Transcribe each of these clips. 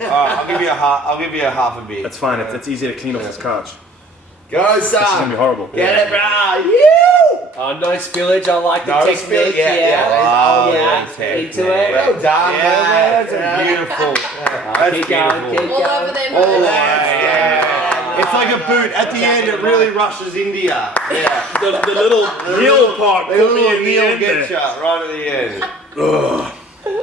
Alright, I'll give you a half a beer. That's fine. It's easy to clean off this couch. Go, son. This is gonna be horrible. Get it, bro. No spillage. I like the technique. Into it. Well done. Yeah, That's beautiful. That's keep going. All over them. It's like a boot. At the end, it really rushes into you. Yeah. The little heel part. The little heel gets you right at the end. Ugh.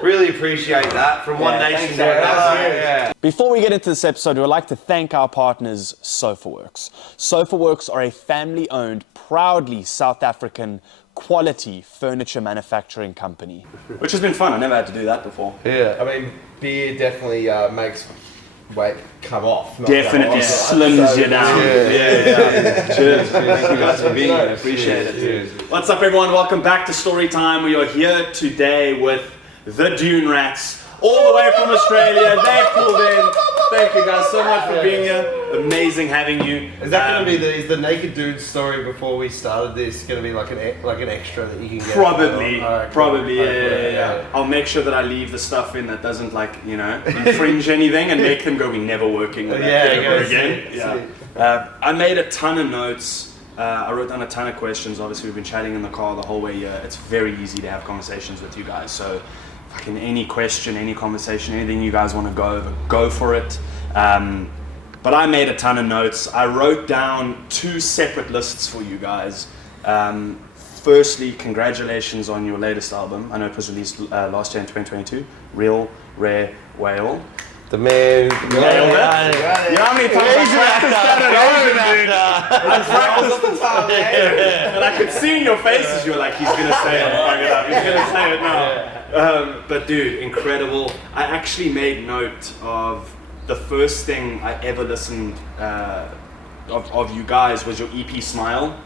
Really appreciate that from one nation to another. Yeah. Before we get into this episode, we'd like to thank our partners, SofaWorks. SofaWorks are a family-owned, proudly South African quality furniture manufacturing company. Which has been fun. I never had to do that before. Yeah. I mean, beer definitely makes weight come off. Definitely slims you down. Yeah. Cheers. Thank you guys for being here. I appreciate it. Cheers. What's up, everyone? Welcome back to Storytime. We are here today with the Dune Rats, all the way from Australia. They called in. Thank you guys so much for being here. Amazing having you. Is that going to be is the naked dude story before we started this going to be like an extra that you can get? Probably, right, probably, cool. Yeah. I'll make sure that I leave the stuff in that doesn't infringe anything and make them go, we're never working with that ever again. I made a ton of notes. I wrote down a ton of questions. Obviously, we've been chatting in the car the whole way here. It's very easy to have conversations with you guys. So, fucking any question, any conversation, anything you guys want to go over, go for it. But I made a ton of notes. I wrote down 2 separate lists for you guys. Firstly, congratulations on your latest album. I know it was released last year in 2022. Real Rare Whale. The man. Nailed it. You know how many times I practiced that at home, dude? I practiced the time, and I could see in your faces you were like, he's gonna say it, fuck it up. He's gonna say it now. But dude, incredible. I actually made note of the first thing I ever listened of you guys was your EP Smile.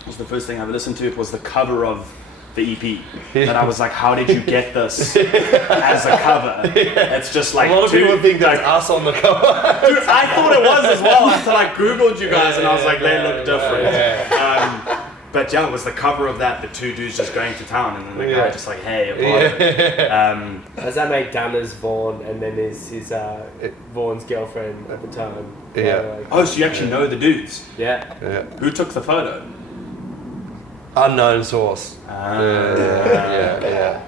It was the first thing I ever listened to. It was the cover of the EP. And I was like, how did you get this as a cover? It's just like, a lot of people think that's us on the cover. Dude, I thought it was as well until I googled you guys and I was like, they look different. But yeah, it was the cover of that, the 2 dudes just going to town, and then the guy just like, hey, apart. As that mate Danner's Vaughn, and then his Vaughn's girlfriend at the time. Oh, so you actually know the dudes? Yeah. Who took the photo? Unknown source. So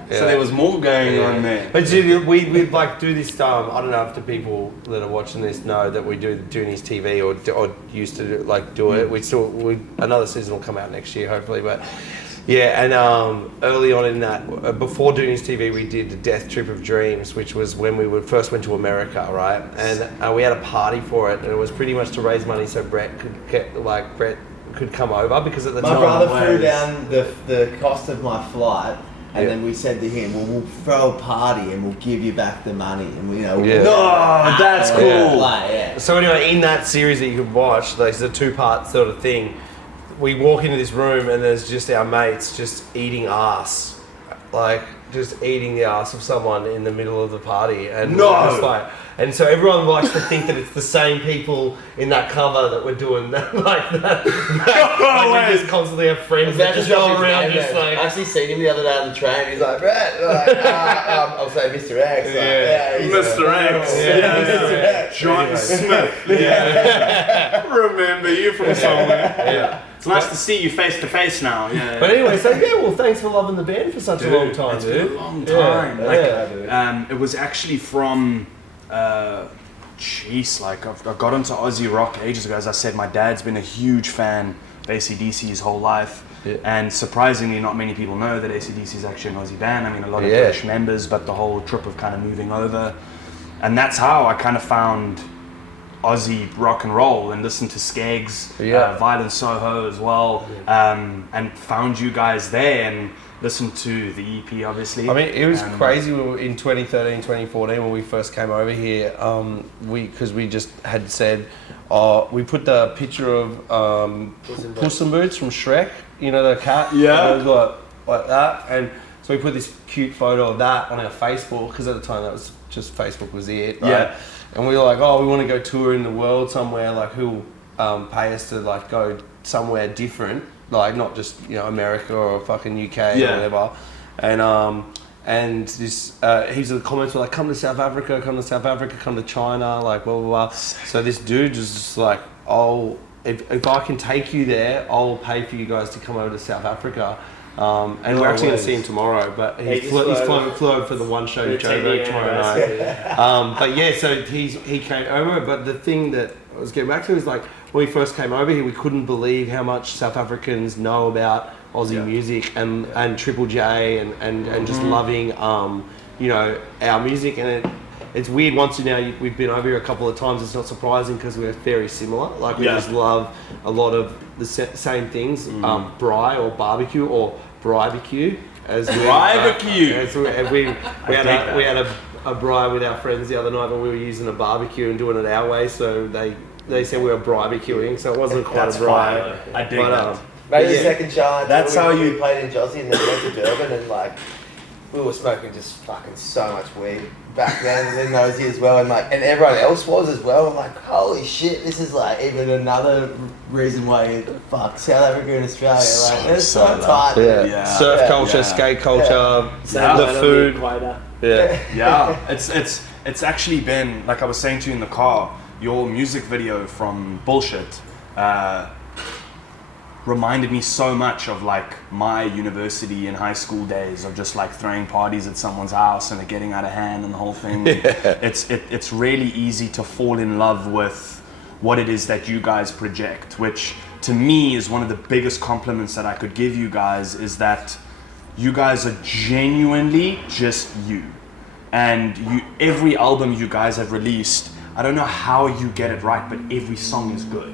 there was more going on there. But dude, we like do this. I don't know if the people that are watching this know that we do Dooney's TV or used to do it. Another season will come out next year, hopefully. But yeah, and early on in that, before Dooney's TV, we did the Death Trip of Dreams, which was when we first went to America, right? And we had a party for it, and it was pretty much to raise money so Brett could come over, because at the time my brother threw down the cost of my flight, and then we said to him, well, we'll throw a party and we'll give you back the money, and that's cool. So anyway, in that series that you could watch, like it's a 2-part sort of thing. We walk into this room and there's just our mates just eating ass, like just eating the ass of someone in the middle of the party, and and so everyone likes to think that it's the same people in that cover that we're doing that, like that. We just constantly have friends that just go around just like. I actually seen him the other day on the train. He's like, Brett, I'll say Mr. X. Mr. X. Mr. X. John Smith. Remember you from somewhere. It's nice to see you face to face now. But anyway, so well, thanks for loving the band for such a long time, it's been a long time. It was actually from. I've got into Aussie rock ages ago. As I said, my dad's been a huge fan of AC/DC his whole life, and surprisingly not many people know that AC/DC is actually an Aussie band. I mean, a lot of British members, but the whole trip of kind of moving over, and that's how I kind of found Aussie rock and roll and listened to Skeggs, Violent Soho as well, and found you guys there and listened to the EP, obviously. I mean, it was crazy. We were in 2013, 2014 when we first came over here, because we just had said, we put the picture of Puss in Boots from Shrek, you know, the cat? Yeah. It was like that, and so we put this cute photo of that on our Facebook, because at the time that was just, Facebook was it, right? Yeah. And we were like, we want to go tour in the world somewhere, like who'll pay us to like go somewhere different, like not just, America or fucking UK or whatever. And and this heaps of the comments were like, come to South Africa, come to China, like blah blah blah. So this dude was just like, if I can take you there, I'll pay for you guys to come over to South Africa. And we're actually going to see him tomorrow, but he's flew over for the one show in Joburg tomorrow night. But yeah, so he came over. But the thing that I was getting back to is like, when we first came over here, we couldn't believe how much South Africans know about Aussie music and Triple J and just loving our music. And it's weird, once we've been over here a couple of times, it's not surprising because we're very similar. Like we just love a lot of the same things, braai or barbecue or bribecue. We had a braai with our friends the other night, but we were using a barbecue and doing it our way, so they said we were bribecuing, so it wasn't quite a braai. I dig that. Maybe the second challenge. That's how we played in Josie and then went to Durban, and like we were smoking just fucking so much weed back then, and then Nosy as well, and everyone else was as well. I'm like, holy shit, this is like even another reason why fuck South Africa and Australia. Like it's so tight. Surf culture, skate culture, the food. It's actually been, like I was saying to you in the car, your music video from Bullshit reminded me so much of like my university and high school days of just like throwing parties at someone's house and it getting out of hand and the whole thing. It's really easy to fall in love with what it is that you guys project, which to me is one of the biggest compliments that I could give you guys, is that you guys are genuinely just you. And every album you guys have released, I don't know how you get it right, but every song is good.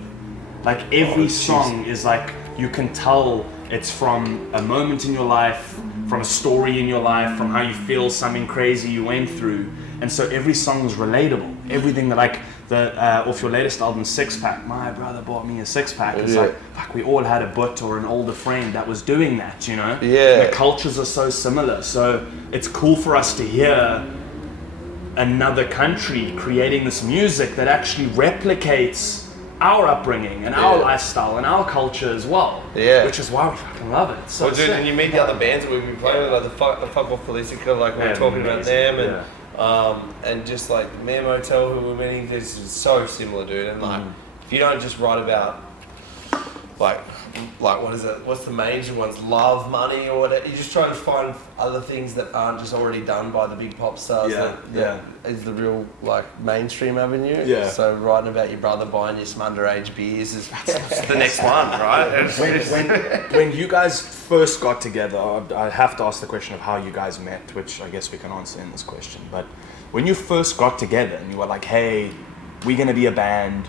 Like every song is like, you can tell it's from a moment in your life, from a story in your life, from how you feel, something crazy you went through. And so every song is relatable. Everything that like off your latest album, Six Pack, my brother bought me a six pack. It's like, fuck, we all had a butt or an older friend that was doing that, you know? Yeah. The cultures are so similar. So it's cool for us to hear another country creating this music that actually replicates our upbringing and our lifestyle and our culture as well. Yeah. Which is why we fucking love it. So dude, and you meet the other bands that we've been playing with, like the Fuck Off Politica, like we were talking about them, and just like the Man Motel who we're meeting, this is so similar, dude. And like, if you don't just write about like what is it? What's the major ones? Love, money, or whatever. You just try to find other things that aren't just already done by the big pop stars. That is the real like mainstream avenue. Yeah. So writing about your brother buying you some underage beers is the next one, right? when you guys first got together, I have to ask the question of how you guys met, which I guess we can answer in this question. But when you first got together and you were like, hey, we're gonna be a band,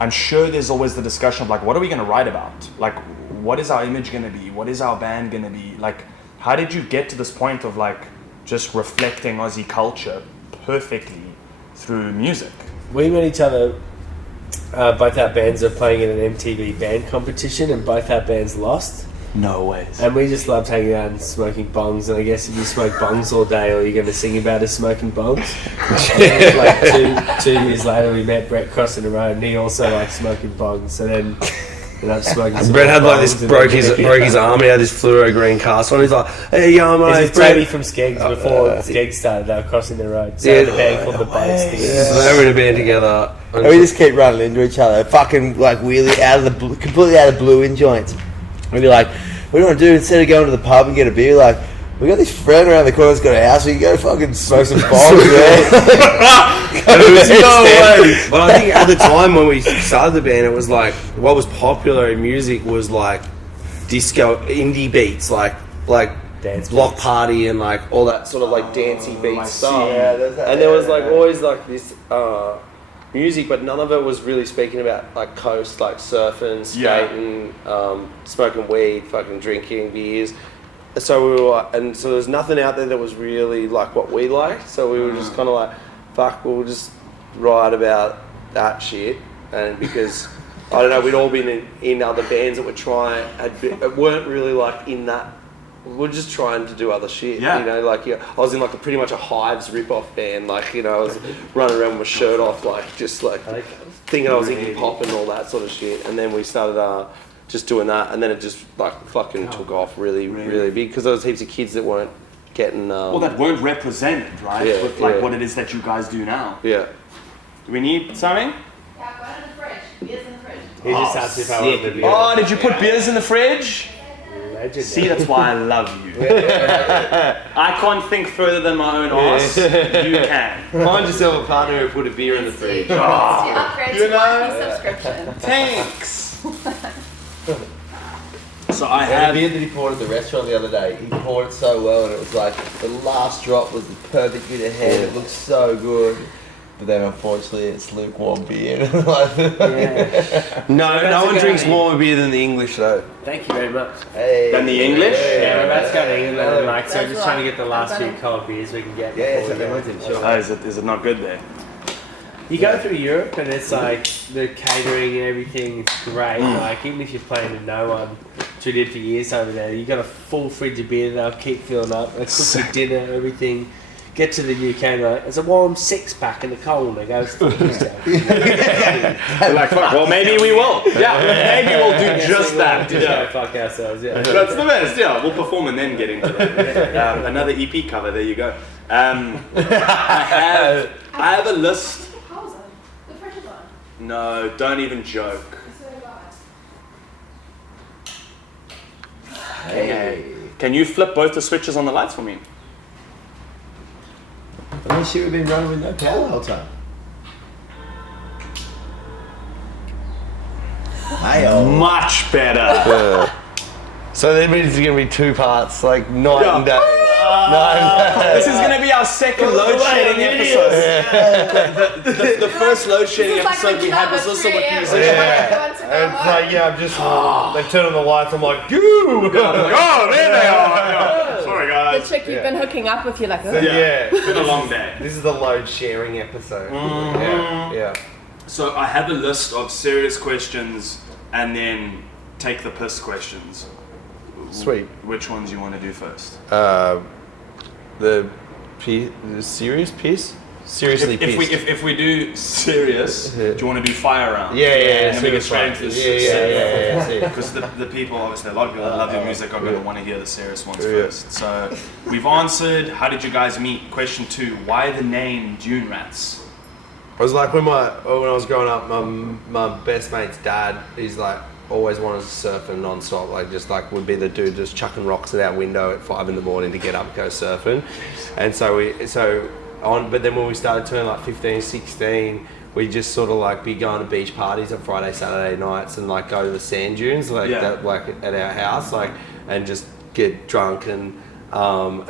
I'm sure there's always the discussion of like, what are we going to write about? Like, what is our image going to be? What is our band going to be? Like, how did you get to this point of like just reflecting Aussie culture perfectly through music? We met each other, both our bands are playing in an MTV band competition and both our bands lost. No ways. And we just loved hanging out and smoking bongs, and I guess if you smoke bongs all day, all you're going to sing about is smoking bongs. Like two years later, we met Brett crossing the road, and he also liked smoking bongs, so then ended up smoking some Brett had like bongs, this, broke his arm, he had this fluoro green cast on, he's like, hey yo mate. It's Toby from Skeggs, before Skeggs started, they were crossing the road, so the band called the Boats together. So they were in a band together. And we just keep running into each other, fucking like really completely out of blue in joints. We'd be like, what do you want to do instead of going to the pub and get a beer? Like, we got this friend around the corner that's got a house. We can go fucking smoke some bongs, man. But I think at the time when we started the band, it was like what was popular in music was like disco, indie beats, like Dance Block beats. Party and like all that sort of like dancey beat stuff. Yeah, And there was like always like this music, but none of it was really speaking about like coast, like surfing, skating, smoking weed, fucking drinking beers. So we were, and so there's nothing out there that was really like what we liked. So we were just kind of like, fuck, we'll just write about that shit. And because I don't know, we'd all been in other bands that were weren't really like in that. We're just trying to do other shit, you know, like I was in like pretty much a Hives rip-off band, like, you know, I was running around with my shirt off, like, just like thinking I was Iggy Pop and all that sort of shit, and then we started just doing that, and then it just like fucking took off really big, because there was heaps of kids that weren't getting. Well, that won't represent it, right? Yeah, With like yeah. what it is that you guys do now. Yeah. Do we need something? Yeah, I've got it in the fridge. Beer's in the fridge. He just asked if I wanted the beer. Oh, did you put beers in the fridge? Legend. See, that's why I love you. I can't think further than my own ass. You can. Find yourself a partner who put a beer in the fridge. You upgrade to wifey subscription. Thanks. So I And the have. beer that he poured at the restaurant the other day, he poured it so well, and it was like the last drop was the perfect bit of head. It looked so good. But then unfortunately it's lukewarm beer. Yeah. No one drinks warmer beer than the English though. Thank you very much. Hey. Than the English? Yeah, we're about to go to England and like, so we're That's just trying to right. get the last I've few done it. cold beers we can get. Yeah, before we go. it's sure. Oh, is it not good there? You go through Europe and it's like the catering and everything is great. Like even if you're playing with no one, which we did for years over there, you got a full fridge of beer that they'll keep filling up. They cook your dinner, everything. Get to the UK and like, there's a warm 6-pack in the cold. They go, fuck yourself. Like, fuck, well, maybe we will. Yeah, maybe we'll do just that. Just Yeah. go fuck ourselves. Yeah. That's the best, yeah. We'll perform and then get into that. Another EP cover, there you go. I have a list. How's it? The fridge is on. No, don't even joke. So do I. Hey. Can you flip both the switches on the lights for me? I mean, shit, we've been running with no power the whole time. Hey, Much better. So that means it's gonna be 2 parts, like night and day. This is going to be our second load shedding episode. The first load shedding This is like episode the we had club was at also 3 with a.m. musicians. Yeah. Everyone to go And it's home. like, yeah, I'm just, they turn on the lights, I'm like, goo! Oh, there they are. Sorry, The guys. chick you've been hooking up with, you're like, So, oh. yeah. It's been a long day. This is the load sharing episode. Yeah. So I have a list of serious questions and then take the piss questions. Sweet. Which ones you want to do first? The serious piss? Seriously pissed. If we do serious, Yeah. do you want to do fire round? Yeah, And then we get serious straight one. into the Yeah. Because the people, obviously, a lot of people that love your music are going to want to hear the serious ones Yeah. first. So we've answered, how did you guys meet? Question 2, why the name Dune Rats? I was like when I was growing up, my best mate's dad, he's like always wanted to surf and non-stop, like just like would be the dude just chucking rocks at our window at 5 in the morning to get up and go surfing. And but then when we started turning like 15, 16, we just sort of like be going to beach parties on Friday, Saturday nights and like go to the sand dunes like that, like at our house, like, and just get drunk and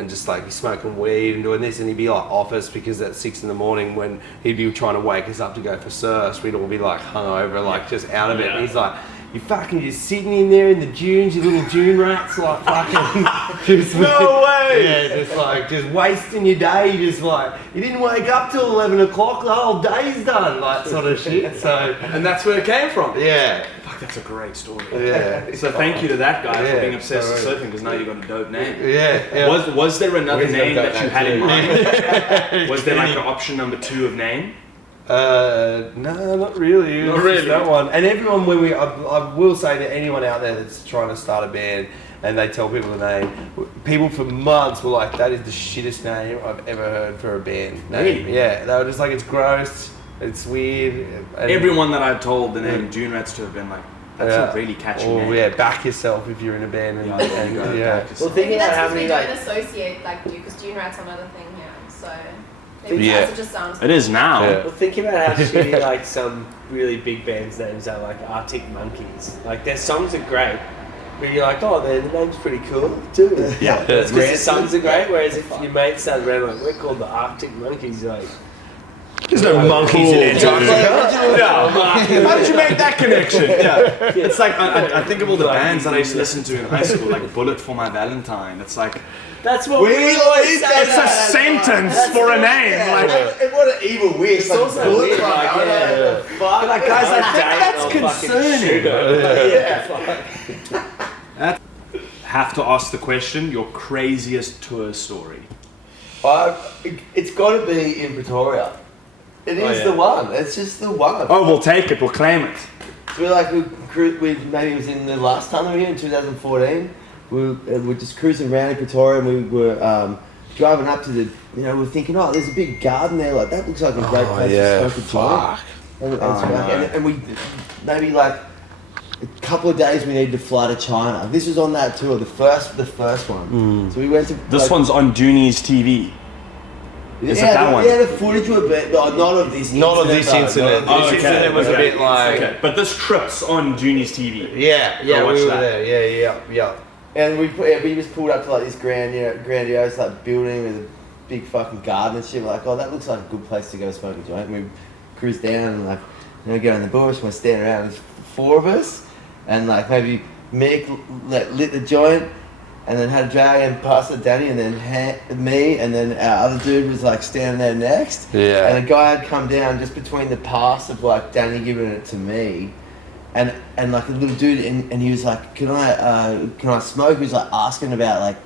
just like smoking weed and doing this, and he'd be like off us because at 6 in the morning when he'd be trying to wake us up to go for surfs, we'd all be like hungover, like just out of it. And he's like, you fucking just sitting in there in the dunes, you little dune rats, like fucking just, No way! Yeah, just like just wasting your day, just like you didn't wake up till 11 o'clock, the whole day's done, like sort of shit. So And that's where it came from. yeah, Fuck, that's a great story. yeah, So thank you to that guy for Yeah, being obsessed with sorry. surfing, because now you've got a dope name. yeah. Was there another We've name got that you that had in too. mind? Was there like an option number 2 of name? No, not really. It was Not just really. that one. And everyone, I will say to anyone out there that's trying to start a band and they tell people the name, people for months were like, that is the shittest name I've ever heard for a band name. Really? Yeah, they were just like, it's gross, it's weird. And Everyone that I told the name Dune Rats to have been like, that's a really catchy name. Or yeah, back yourself if you're in a band. And, Yeah, and, you gotta yeah. back yourself. Well, think Maybe about that's how because we many don't like. associate like because Dune Rats another thing here, so maybe Yeah. it just sounds. It is now. Yeah. Well, think about how shitty like some really big bands' names are, like Arctic Monkeys. Like their songs are great, but you're like, oh, the name's pretty cool too. Yeah. It's because the songs are great. Whereas if your mate started around like, we're called the Arctic Monkeys, you're like, There's no monkeys in Antarctica. How did you make that connection? Yeah. It's like, I think of all the bands that I used to listen to in high school, like Bullet for My Valentine. It's like, that's what we always say. it's a sentence for a name. Like, What an evil wish. It's also weird, like, yeah. Fuck. Like, guys, I think that's I'll fucking concerning. shoot her. Yeah, fuck. have to ask the question, your craziest tour story. It's got to be in Pretoria. It is yeah. the one. It's just the one. Oh, we'll take it. We'll claim it. So we maybe it was in the last time we were here in 2014. We were just cruising around in Pretoria, and we were driving up to the, we're thinking, oh, there's a big garden there. Like that looks like a great place to smoke a joint. And we maybe like a couple of days we needed to fly to China. This was on that tour, the first one. So we went to. This one's on Dooney's TV. Is it that one? Yeah, the footage was a bit, not of this incident. Not of this incident. No. This incident was a bit like. Okay. But this trip's on Dooney's TV. Yeah, we were there. Yeah. And we just pulled up to like this grandiose like building with a big fucking garden and shit. We're like, oh, that looks like a good place to go smoke a joint. And we cruised down and like, go in the bush. We're standing around. There's 4 of us, and like maybe Mick lit the joint. And then had a drag and passed it to Danny, and then me, and then our other dude was like standing there next. Yeah. And a guy had come down just between the pass of like Danny giving it to me, and like a little dude, and he was like, "Can I smoke?" He was like asking about like,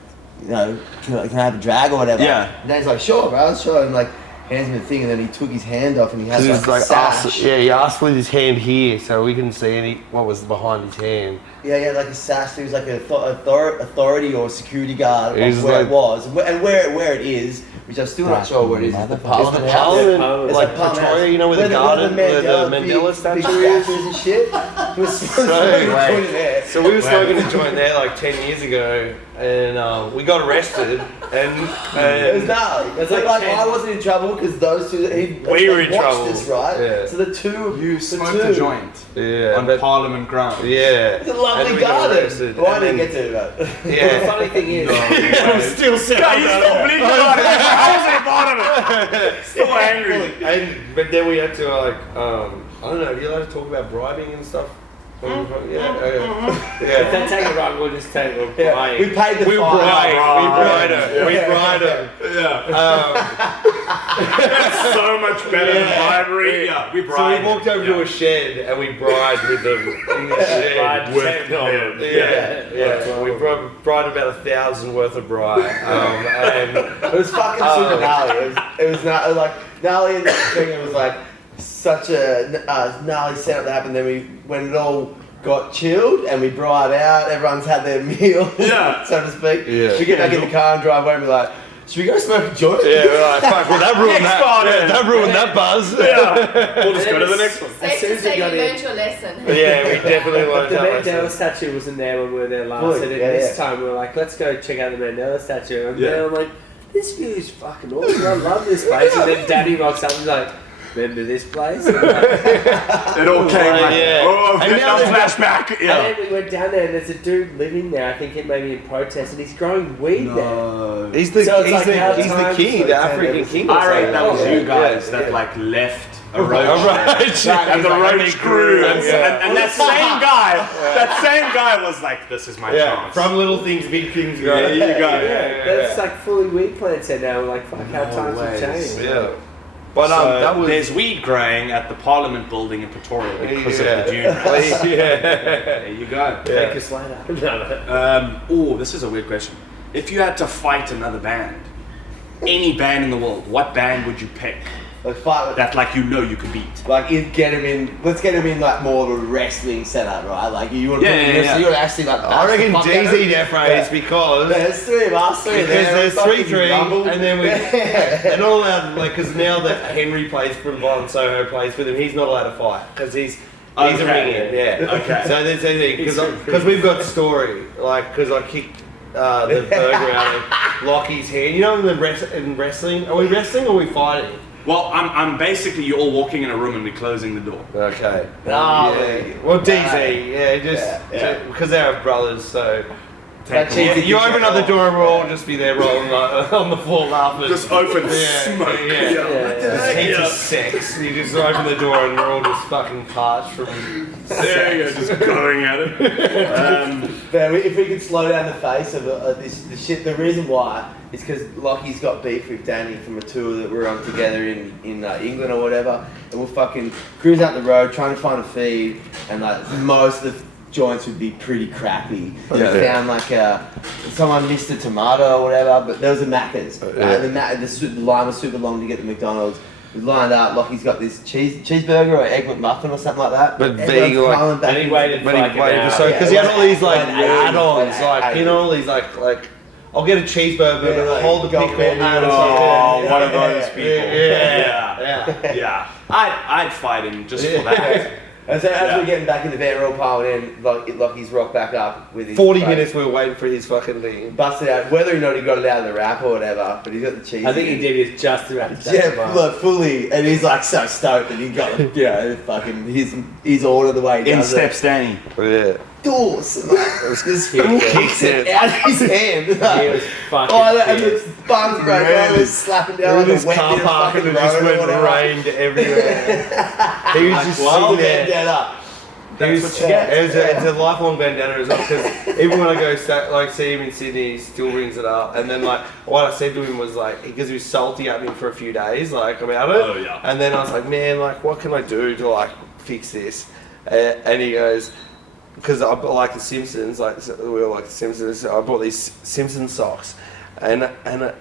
can I have a drag or whatever. Yeah. And Danny's like, "Sure, bro, sure." And like hands me the thing, and then he took his hand off, and he had like a sash. He asked with his hand here, so we couldn't see what was behind his hand. Yeah, he had like a sash. He was like an authority or security guard of where like, it was and where it is, which I'm still not sure where it is. It's the Parliament House. Parliament, It's like the Parliament Pretoria, House. where the garden, where the Mandela statue is. Big statues and shit. He was smoking a joint there. So we were smoking a joint there like 10 years ago, and we got arrested. And it was gnarly. It's like I wasn't in trouble because those two. We were in watched trouble. This, right? Yeah. So the two. You smoked a joint. Yeah. On Parliament grounds. Yeah. It's a lovely garden. Well, I didn't get to that. Yeah. The funny thing is, I'm still sad. You still believe about it? I wasn't a part of it. Still angry. But then we had to like, I don't know. Are you allowed to talk about bribing and stuff? if they take it right, we'll just take it. Yeah. We paid the fine. We bribed her. Yeah. That's so much better than bribery. Yeah, we So bribed. we walked over to a shed and we bribed with them in the shed. Yeah. We bribed about 1,000 worth of bribe. And it was fucking super gnarly. It was not like gnarly and thing. It was like such a gnarly setup that happened. Then when it all got chilled and we brought out, everyone's had their meal, so to speak. Yeah. We get back in the car and drive home and we're like, should we go smoke a joint? yeah, we're like, fuck, well that ruined that ruined that buzz. Yeah. We'll just go to the next one. Safe to say you learned your lesson. Yeah, we definitely learned the that. Mandela statue wasn't there when we were there last, and this time we were like, let's go check out the Mandela statue. And then I'm like, this view is fucking awesome. I love this place. And then Daddy rocks up and he's like, remember this place? And like, it all came like, Vietnam flashback. Yeah. And then we went down there and there's a dude living there, I think it may be in protest, and he's growing weed there. He's the king, the African king. I reckon that was you guys that like left a roach. And the roach grew. And that same guy was like, this is my chance. From little things, big things grow. Yeah, you go. That's like fully weed plants there now. We're like, fuck, how times have changed. Yeah. But there's weed growing at the Parliament building in Pretoria because of the Dune Rats. There you go. Take us later. This is a weird question. If you had to fight another band, any band in the world, what band would you pick? Like fight that you could beat. Like get him in. Let's get him in like more of a wrestling setup, right? Like you want to you want to actually like. I reckon DZ Defro is because there's 3 of us. There's 3-3, and then they're not allowed because now that Henry plays for him, Von Soho plays with him, he's not allowed to fight because he's a ringing. Yeah. Okay. So there's anything because we've got story because I kicked the burger out of Lockie's hand. You know in wrestling, are we wrestling or are we fighting? Well, I'm basically you all walking in a room and we're closing the door. Okay. Well, DZ, because they're brothers, so. You open up the door and we'll all just be there rolling on the floor laughing. Just open smoke. Just heaps of sex. You just open the door and we're all just fucking parched from there you go, just going at it. But if we could slow down the face of the shit, the reason why is because Lockie's got beef with Danny from a tour that we're on together in England or whatever, and we'll fucking cruise out the road trying to find a feed, and like most of the joints would be pretty crappy. We found like someone missed a tomato or whatever, but there was a Macca's. The line was super long to get the McDonald's. We lined up. Lockie's got this cheeseburger or egg McMuffin or something like that. But big, and he waited for so because he had all these like add-ons, like you know all these like I'll get a cheeseburger, Yeah, like, hold the go pickle, menu and or something. one of those people. Yeah. Yeah. I'd fight him just for that. And so as Yeah. we're getting back in the van, we're all piling in, like he's rocked back up with his 40 like, minutes we were waiting for his fucking thing. busted out, whether or not he got it out of the wrap or whatever, but he's got the cheese. I think he in. did it just about to take Yeah, the look, fully, and he's like so stoked that he got, fucking his order the way he In does steps Danny. Yeah. Doors, just kicks it it. out of his hand. He was fucking And pissed. the buns broke Really? over, slapping down We're on in the this wet car bit of park and fucking it just road or went whatever. rained everywhere. He was just Well, sitting there. vendetta. That's what you get. It's a lifelong bandana as well, because even when I go see him in Sydney, he still brings it up. And then like what I said to him was like, because he was salty at me for a few days, like about it. Oh, yeah. And then I was like, man, like what can I do to like fix this? And he goes, because I like the Simpsons, like we all like the Simpsons. So I bought these Simpson socks, and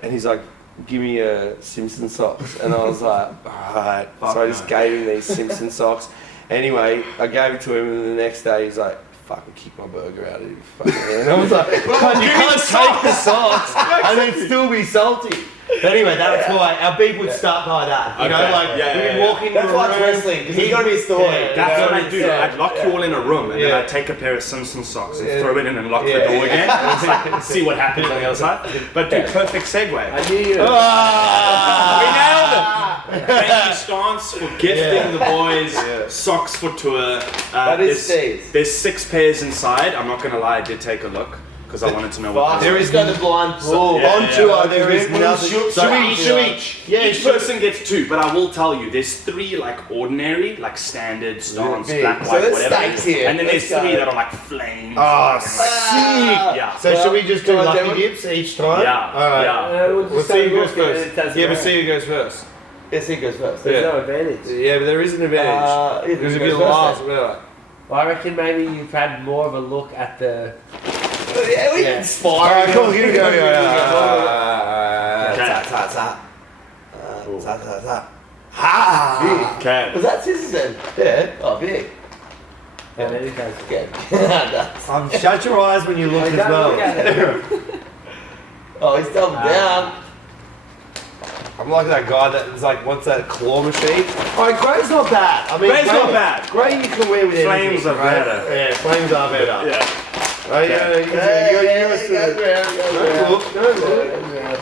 he's like, give me a Simpson socks, and I was like, alright. So I just gave him these Simpson socks. Anyway, I gave it to him, and the next day he's like, fucking kick my burger out of you. Fucking and I was like, you can't take the socks and then still be salty. But anyway, that's why our beef would start by that. You know, Okay. like we'd walk into That's a why it's room. wrestling, because there's got to be a story. Yeah, That's what Yeah. I'd do. I'd lock you all in a room and then Yeah. I'd take a pair of Simpson socks and Yeah. throw it in and lock the Yeah. door again. And it's like, see what happens on the other side. But dude, perfect segue. I knew you. We nailed it! Thank you, Stance, for gifting the boys socks for tour. That is there's, Steve's. there's 6 pairs inside. I'm not gonna lie, I did take a look because I wanted to know what There they is got the blind pool. yeah, on yeah. tour. There is Should- nothing. should- So should each, each. yeah, Each person gets 2, but I will tell you, there's 3 like ordinary, like standard, stance, big. black, So white, there's whatever. stakes here. And then Let's there's 3 go. that are like flames. Oh, sick. Yeah. So should we just do Come on, lucky Devon. dips each time? Yeah, Alright. yeah. We'll We'll just see have who a goes look and first. it doesn't Yeah, but matter. see who goes first. Yes, he goes first. There's Yeah. no advantage. Yeah, but there is an advantage. If Because he if goes you're first, last, well, I reckon maybe you've had more of a look at the. yeah, we Yeah. can spar. Alright, cool, here we go. Okay. Ha! Okay. Was that scissors then? Yeah. Oh, big. And then it goes. Good. Shut your eyes when you look as Don't well. look at it. Oh, he's doubled down. I'm like that guy that was like, what's that claw machine? Alright, grey's not bad. I mean, Grey's not bad. Grey you can wear with anything. Flames are right? better. Yeah, flames are better. Yeah. Right, yeah, you're used to it. Don't look, don't look.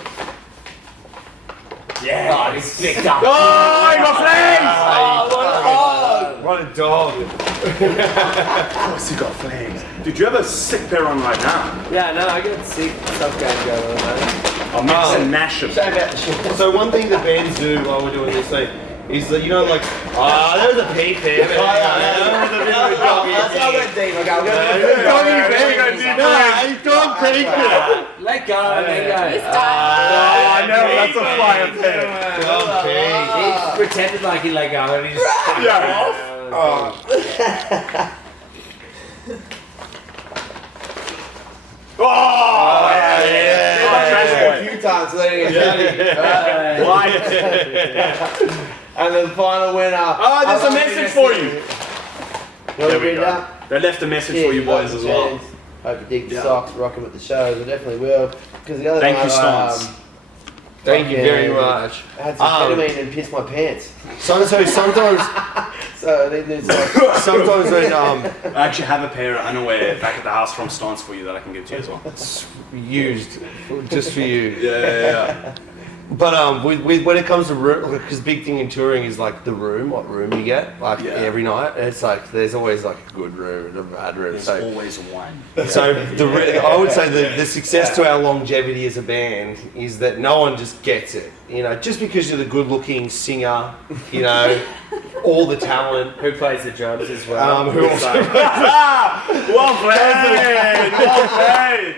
Yeah. Oh, he's flicked up. Oh, I got flames! What a dog. Of course you got flames. Dude, you have a sick pair on right now. Yeah, no, I got sick stuff going on, man. I'll mix and mash them. Show about the shit. So one thing the bands do while we're doing this thing is that, you know, like, there was a peep there. That's not that deep. Okay, I'm going to Let go and then go. He's tired. I know, that's a fire pit. He pretended like he let go and he just. Oh, a few times so they didn't get And the final winner. Oh, there's a message for you. There we go. They left a message for you boys as well. Hope you dig the Yeah. socks, rock them at the shows. I definitely will. Because the other Thank one, you, Stance. Thank you very much. I had some ketamine and pissed my pants. So sometimes So I need new socks. sometimes when I actually have a pair of underwear back at the house from Stance for you that I can give to you as well. used just for you. Yeah. But with when it comes to room, because big thing in touring is like the room, what room you get, like Yeah. every night. It's like there's always like a good room and a bad room. There's So always one. I would say the success to our longevity as a band is that no one just gets it. You know, just because you're the good-looking singer, you know, all the talent. Who plays the drums as well? Who also Well played! Well played!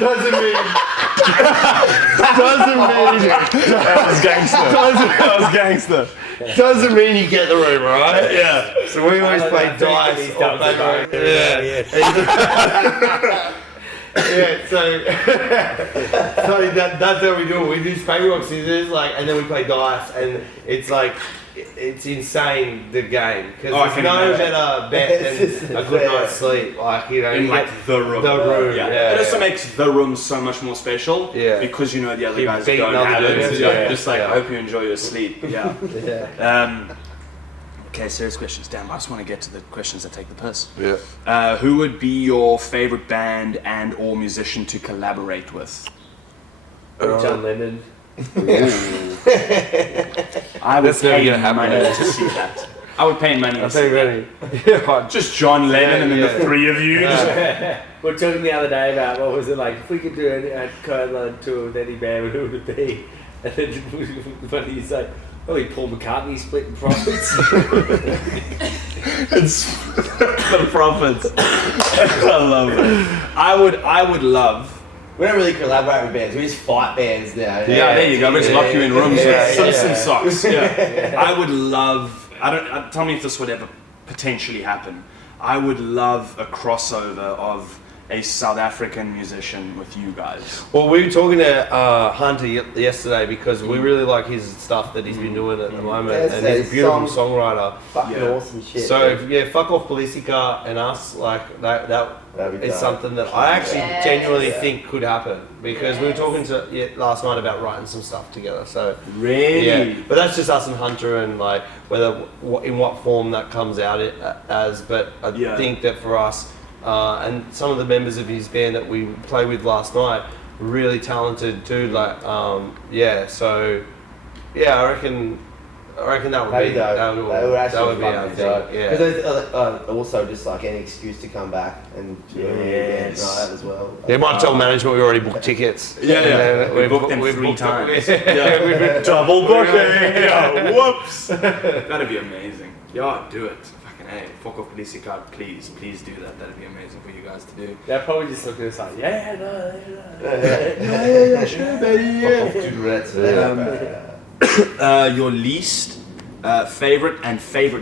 doesn't mean That was gangster. doesn't mean you get the room, right? Yeah. So we always play I think dice. these or dogs are paper. Yeah. Yeah, so that's how we do it. We do paper rock scissors, like, and then we play dice, and it's like it's insane the game because I there's can no imagine. better bet than a good night's sleep. Like you know, In you like get the room. the room. Yeah. It also makes the room so much more special. Yeah. Because you know the other You've guys beaten don't other have it. dudes, Yeah. yeah. Just like Yeah. I hope you enjoy your sleep. Yeah. Yeah. Okay, serious questions. Damn, I just want to get to the questions that take the piss. Yeah. Who would be your favorite band and or musician to collaborate with? John Lennon. I would That's never pay gonna happen. money to see that. I would pay money to see that. Yeah. Just John Lennon and then Yeah. the three of you. Yeah. We were talking the other day about what was it like if we could do a Queensland tour with any band, who would it be? And then funny you say, probably Paul McCartney splitting profits. It's the profits. I love it. I would love. We don't really collaborate with bands. We just fight bands now. Yeah, there you go. We just lock you in rooms with Yeah. some socks. Yeah. I would love. Tell me if this would ever potentially happen. I would love a crossover of a South African musician with you guys. Well, we were talking to Hunter yesterday because we really like his stuff that he's been doing at the moment, Yes, and he's a beautiful his songwriter. Fucking Yeah. awesome shit. So yeah, fuck off Politica and us, like that That'd be is dope. something that I actually Yes. genuinely think could happen because we were talking to last night about writing some stuff together. So Really? yeah, but that's just us and Hunter and like whether in what form that comes out as. But I Yeah. think that for us and some of the members of his band that we played with last night, really talented too. Like yeah, so yeah, I reckon that would Maybe be though, that would actually be be our fun. thing. Yeah. Because also just like any excuse to come back and do a band Yes. night as well. They might tell management we already booked tickets. Yeah, And yeah. then We booked them we've 3 booked them. times. Yeah. Yeah. Double booking. Yeah. Whoops. That'd be amazing. Yeah, do it. Fucking hey, fuck off police card, please do that. That'd be amazing for you guys to do. They're probably just looking at us like, yeah, no. Yeah, sure, baby. Dune Rats. Your least favorite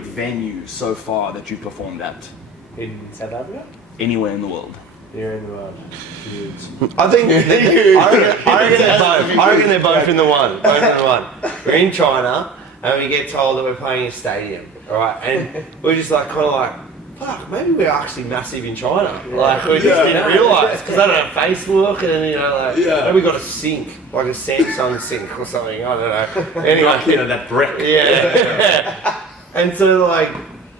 venue so far that you performed at In South Africa? anywhere in the world. Here in the world. I think I reckon they're both in the one. Both in the one. We're in China and we get told that we're playing a stadium, alright? And we're just like kind of like, fuck, maybe we're actually massive in China. Like we just didn't realise because they don't have Facebook and you know like maybe we got a sink, like a Samsung sink or something. I don't know. Anyway, Like, you know, that brick. yeah. And so like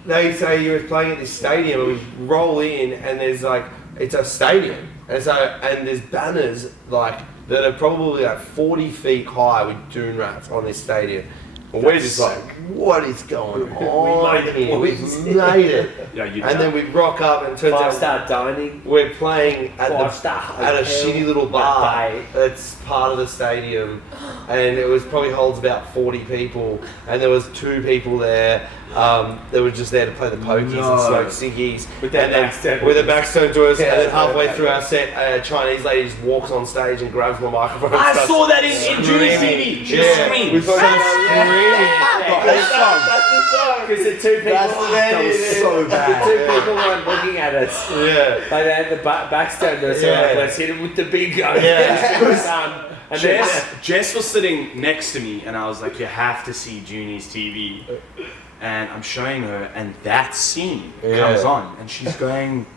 they say you were playing at this stadium and we roll in and there's like it's a stadium and so and there's banners like that are probably like 40 feet high with Dune Rats on this stadium. And we're just like, what is going on here? We've made it. Yeah, you And then we rock up and it turns out 5-star dining. we're playing at, 5-star at a hotel. shitty little bar Bay. that's part of the stadium, and it was probably holds about 40 people, and there was 2 people there that were just there to play the pokies and smoke ciggies, With their and then backs turned with to their backs turned to us, Yeah, and then halfway yeah. through our set, a Chinese lady just walks on stage and grabs my microphone. and I starts saw that in Judy's screaming. TV. She just Yeah. screamed. We started screaming. The whole song. Because the 2 people, That was so the bad. 2 people weren't looking at us. Yeah. Like they had the backs turned to us, so Yeah. like, let's hit him with the big gun. Yeah. And then, Jess was sitting next to me, and I was like, "You have to see Junie's TV." And I'm showing her, and that scene comes on, and she's going,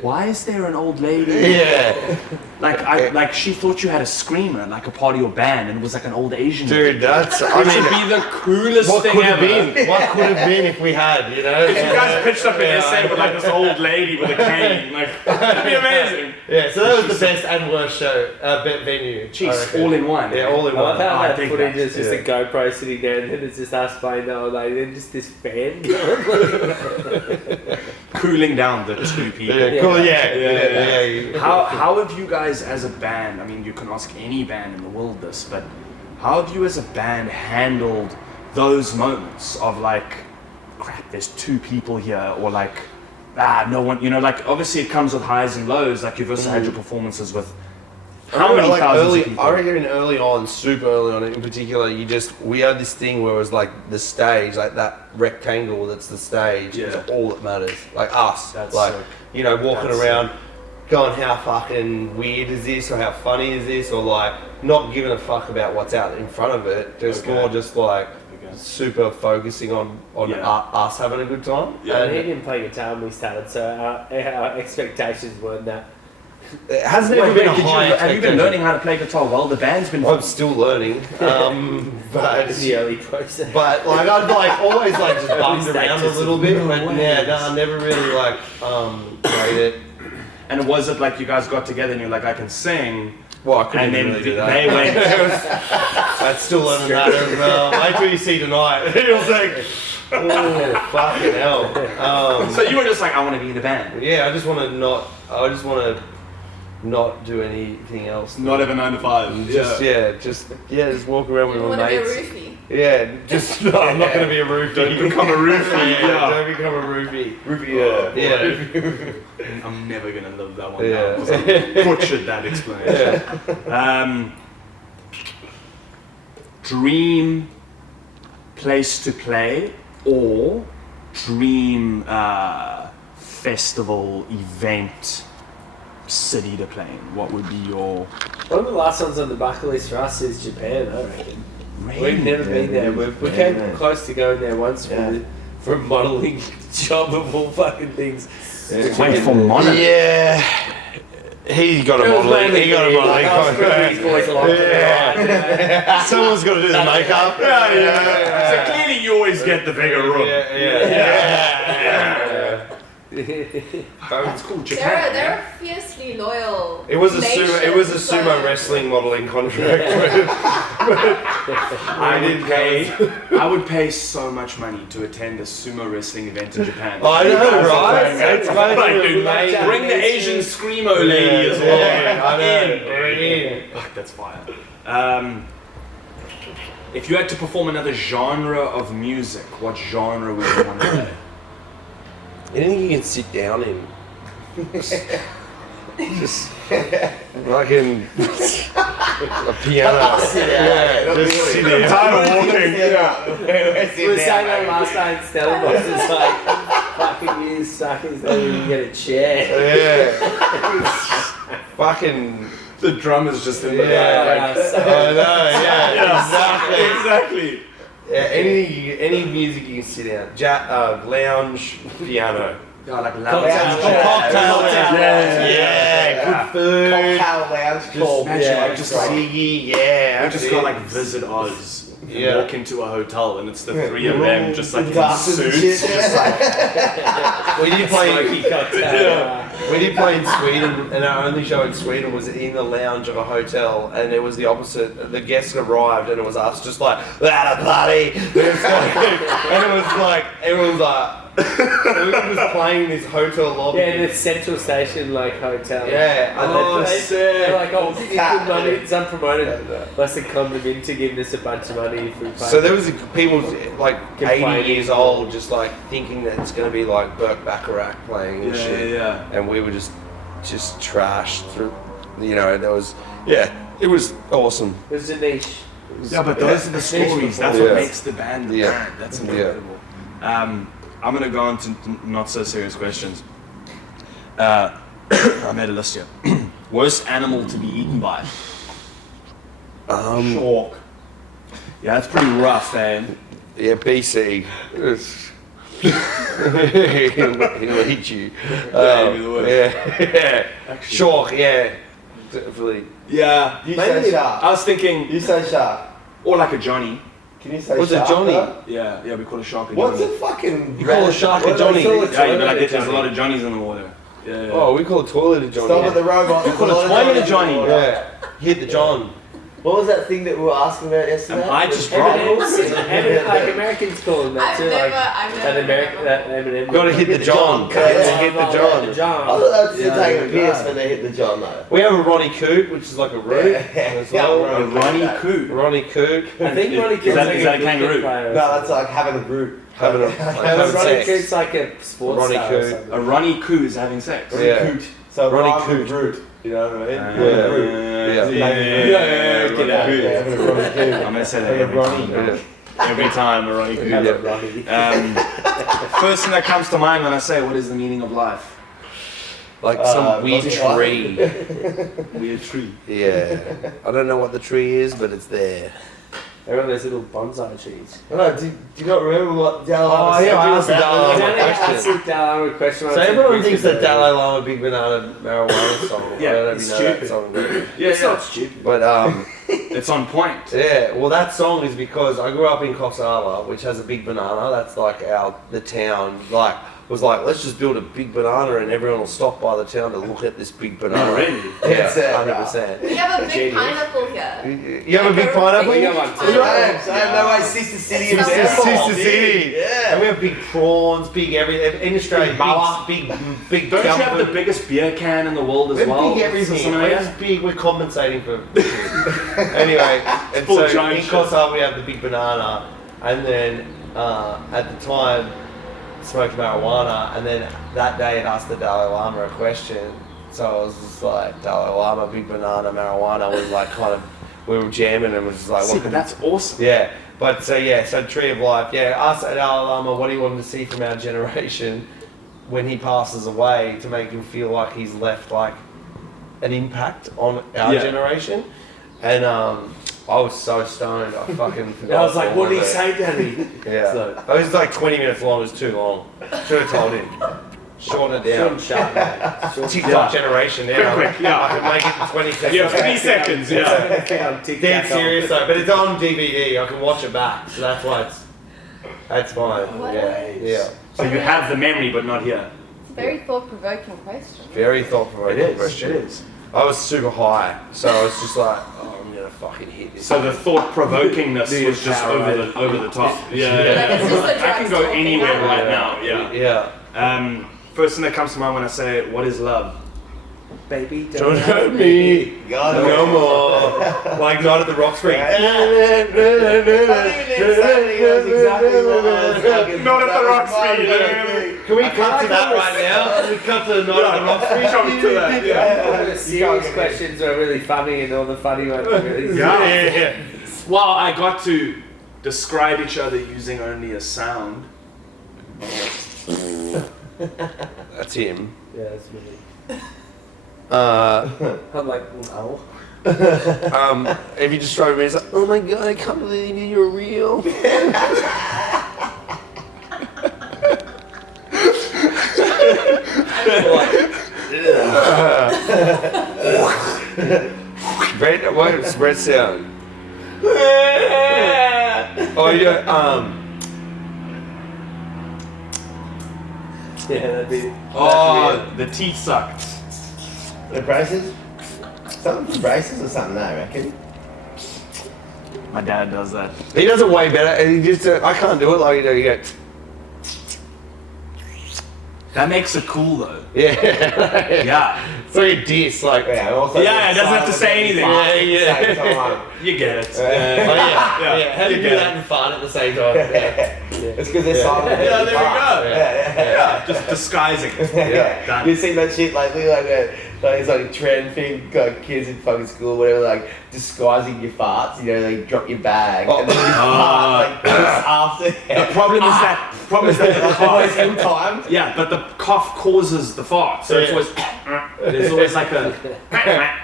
"Why is there an old lady?" Yeah. Like she thought you had a screamer, like a part of your band, and it was like an old Asian. Dude, that's, I It mean, should be the coolest what thing could have ever. been? What could have been if we had, you know? If you guys pitched up an essay with like this old lady with a cane, like that'd be amazing. Yeah, so that was the best and worst show, venue. I Jeez, reckon. all in one. Yeah, all in I love one. how I that think footage that's- is just a GoPro sitting there, and then it's just us playing the old lady, and just this fan going. Cooling down the 2 people. Yeah, cool, yeah. How have you guys as a band, I mean you can ask any band in the world this, but how have you as a band handled those moments of like, crap, there's 2 people here, or like, no one, you know, like obviously it comes with highs and lows, like you've also had your performances with how many thousands of people? I reckon early on, super early on in particular, we had this thing where it was like the stage, like that rectangle that's the stage, is Yeah. all that matters. Like us, That's like, sick. you know, walking That's around, going, how fucking weird is this, or how funny is this, or like not giving a fuck about what's out in front of it. Just more just like super focusing on us having a good time. Yeah, and he didn't play guitar when we started, so our expectations weren't that. It hasn't ever been a high have you been learning how to play guitar well? The band's been... I'm still learning, but It's the early process. But like I'd like always like just bummed around a little bit, but I never really like played it. And was it like you guys got together and you're like, I can sing? Well, I couldn't And then really do that. they went... I'd still learning that as well. Wait till you see tonight. It was like, oh fucking hell. So you were just like, I want to be in a band. Yeah, I just want to not do anything else. Not have a 9 to 5. Just walk around with You my want to be a mates. roofie? Yeah, just no, I'm not gonna be a roofie. Don't become a roofie. Don't become a roofie. Yeah. I'm never gonna live that one Yeah. down because I butchered that explanation. Dream place to play or dream festival event city to play in? What would be your... One of the last ones on the bucket list for us is Japan, I reckon. Really? We've never been there. We came close to going there once for a modelling job of all fucking things. Wait for modelling? Yeah. He got a modelling. He got a modelling contract. Someone's got to do the makeup. So clearly you always get the bigger room. It's called Japan. They're a fiercely loyal. It was a nation, sumo wrestling modelling contract. I would pay so much money to attend a sumo wrestling event in Japan. I know, right? It's like, dude, bring the Asian screamo lady as well. Yeah, I know. Bring in. Fuck, that's fire. If you had to perform another genre of music, what genre would you want to play? Anything you can sit down in. Just fucking a piano. Just sit there. I'm tired of walking. We were saying that last night in Stellenbosch, it's like, fucking you suckers don't even get a chair. Yeah. Fucking. The drummer's just in the back. I know, Exactly. Yeah, any music you can sit down. Lounge, piano. Like Cocktail lounge. Yeah, good food. Cocktail lounge club. Just Ziggy, yeah. We just got like Visit Oz. Yeah. Walk into a hotel and it's the three of them just like in Glasses and suits. shit. Just like, We did play. Smoky cocktail. We did play in Sweden, and our only show in Sweden was in the lounge of a hotel, and it was the opposite. The guests arrived, and it was us just like, "At a party," and it was like everyone was like, we were just playing in this hotel lobby. Yeah, in the Central Station like hotel. Yeah, And sick. they're like, oh, give good money. It's unpromoted. Must have come them in to give us a bunch of money if we play. So there was people like 80 Complaining. years old, just like thinking that it's going to be like Burt Bacharach playing and shit. yeah. And we were just trashed through. You know, there was it was awesome. It was a niche. Yeah, but those are the stories. That's what makes the band the band. That's incredible. I'm gonna go on to not so serious questions. I made a list here. Worst animal to be eaten by? Shark. Yeah, that's pretty rough, man. Yeah, BC. He'll hit you. Yeah. Shark, yeah. Definitely. Yeah. You say shark. I was thinking, You say shark. or like a Johnny. Can you say What's a shark? Johnny? though? Yeah, we call a shark a What's Johnny. a fucking... You call a shark a Johnny? Yeah, but like there's a lot of Johnnies in the water. Yeah. Oh, we call a toilet a Johnny. Stop at the robot. You call a toilet a Johnny. Yeah. Hit the John. What was that thing that we were asking about yesterday? I just dropped. Like Americans call them that I've too. never, Like I've that never. American, M&M. Gotta hit the John. Yeah. Hit the John. The I John. thought that was Yeah, taking a piss right. when they hit the John though. We have a Ronnie Coot, which is like a root. as well. A Ronnie Coot. Ronnie Coot. I think Ronnie Coot's that- like is that a cricket kangaroo? player or No, something. that's like having a root. Having a Ronnie sex. Coot's like a sports Ronnie star or Coot. something. A Ronnie Coot is having sex. Yeah. So Ronnie rhyme Coot. with root. You know what I mean? Yeah. Ronnie Yeah, having a Ronnie Coot. I'm gonna say that every time. Yeah. Every time a Ronnie Coot. Have a Ronnie. First thing that comes to mind when I say, what is the meaning of life? Like some weird what's it tree. Weird tree. Yeah. I don't know what the tree is, but it's there. They're on those little bonsai trees. No, do you not remember what Dalai Lama Oh, yeah, I asked the said? Dalai Lama Don't question. ask the Dalai Lama question. So everyone thinks that Dalai Lama Big Banana Marijuana song. Yeah, I don't know it's if you know stupid. that song. Yeah, It's not stupid. But It's on point. yeah, well that song is because I grew up in Kosala, which has a big banana. That's like the town was like, let's just build a big banana and everyone will stop by the town to look at this big banana. Really? Yeah, That's it, 100%. We have a big Genius. pineapple here. You have a big pineapple? We got one too. Same, no way, Sister City It's himself. so Sister City. Yeah. And we have big prawns, big everything. In Australia, big Don't you have jumper. the biggest beer can in the world as We're well? big everything. Something We're like just that? big. We're compensating for. Anyway, and Full so giant in shit. Kosovo we have the big banana, and then at the time smoked marijuana, and then that day it asked the Dalai Lama a question. So I was just like, Dalai Lama, big banana, marijuana. Was like kind of we were jamming and was just like, See, what but can that's awesome. yeah. But so Tree of Life. Yeah, asked the Dalai Lama what he wanted to see from our generation when he passes away to make him feel like he's left like an impact on our Yeah. generation. And I was so stoned, I fucking forgot. I was like, all what of did he it. say, Daddy? Yeah. So- It was like 20 minutes long, it was too long. Should have told him. Shorten it down. Short and sharp, mate. TikTok generation now. Quick, yeah. I can make it in 20 seconds. Yeah, 20 seconds, yeah. Dead serious though, but it's on DVD, I can watch it back, so that's why that's fine. What? Yeah. So you have the memory, but not here. It's a very thought-provoking question. Very thought-provoking question. It is. I was super high, so I was just like, oh, I'm gonna fucking hit this. So the thought-provokingness The was just power, over the top. Like, it's just the I can go drugs anywhere talking, right huh? now. Yeah. Yeah. First thing that comes to mind when I say, "What is love?" Baby, Don't hurt me God, no more. Like Night at the Roxbury. I didn't even say it was exactly what I was fucking- Not at the that was Roxbury, my yeah. Can we cut to that right now? Can we cut to Night at the Roxbury? Jump to that. Yeah. All the serious questions are really funny and all the funny ones are really Yeah. Well, I got to describe each other using only a sound. That's him. Yeah, that's really. I'm like, no. If you just describe me, it's like, oh my god, I can't believe you're real. Brett, what's Brett sound? Oh yeah, Yeah, that'd be. Oh, the teeth sucked. The braces? Something for braces or something, I reckon. My dad does that. he does it way better. And he just, I can't do it like you do. You go, That makes it cool though. yeah. Yeah. So you diss like, Yeah, also Yeah, it doesn't have to say anything. Yeah. Same time. You get it. Oh, yeah. Yeah. How do you do get that and fun at the same time? Yeah. It's because they're silent. Yeah, there we go. Yeah. Just disguising. Yeah. Done. You see that shit lately, like it's like a trend thing, like kids in fucking school, whatever, like disguising your farts. You know, like drop your bag and then you fart like just after. The problem is that the Always cough. in time. Yeah, but the cough causes the fart, so it's always there's always like a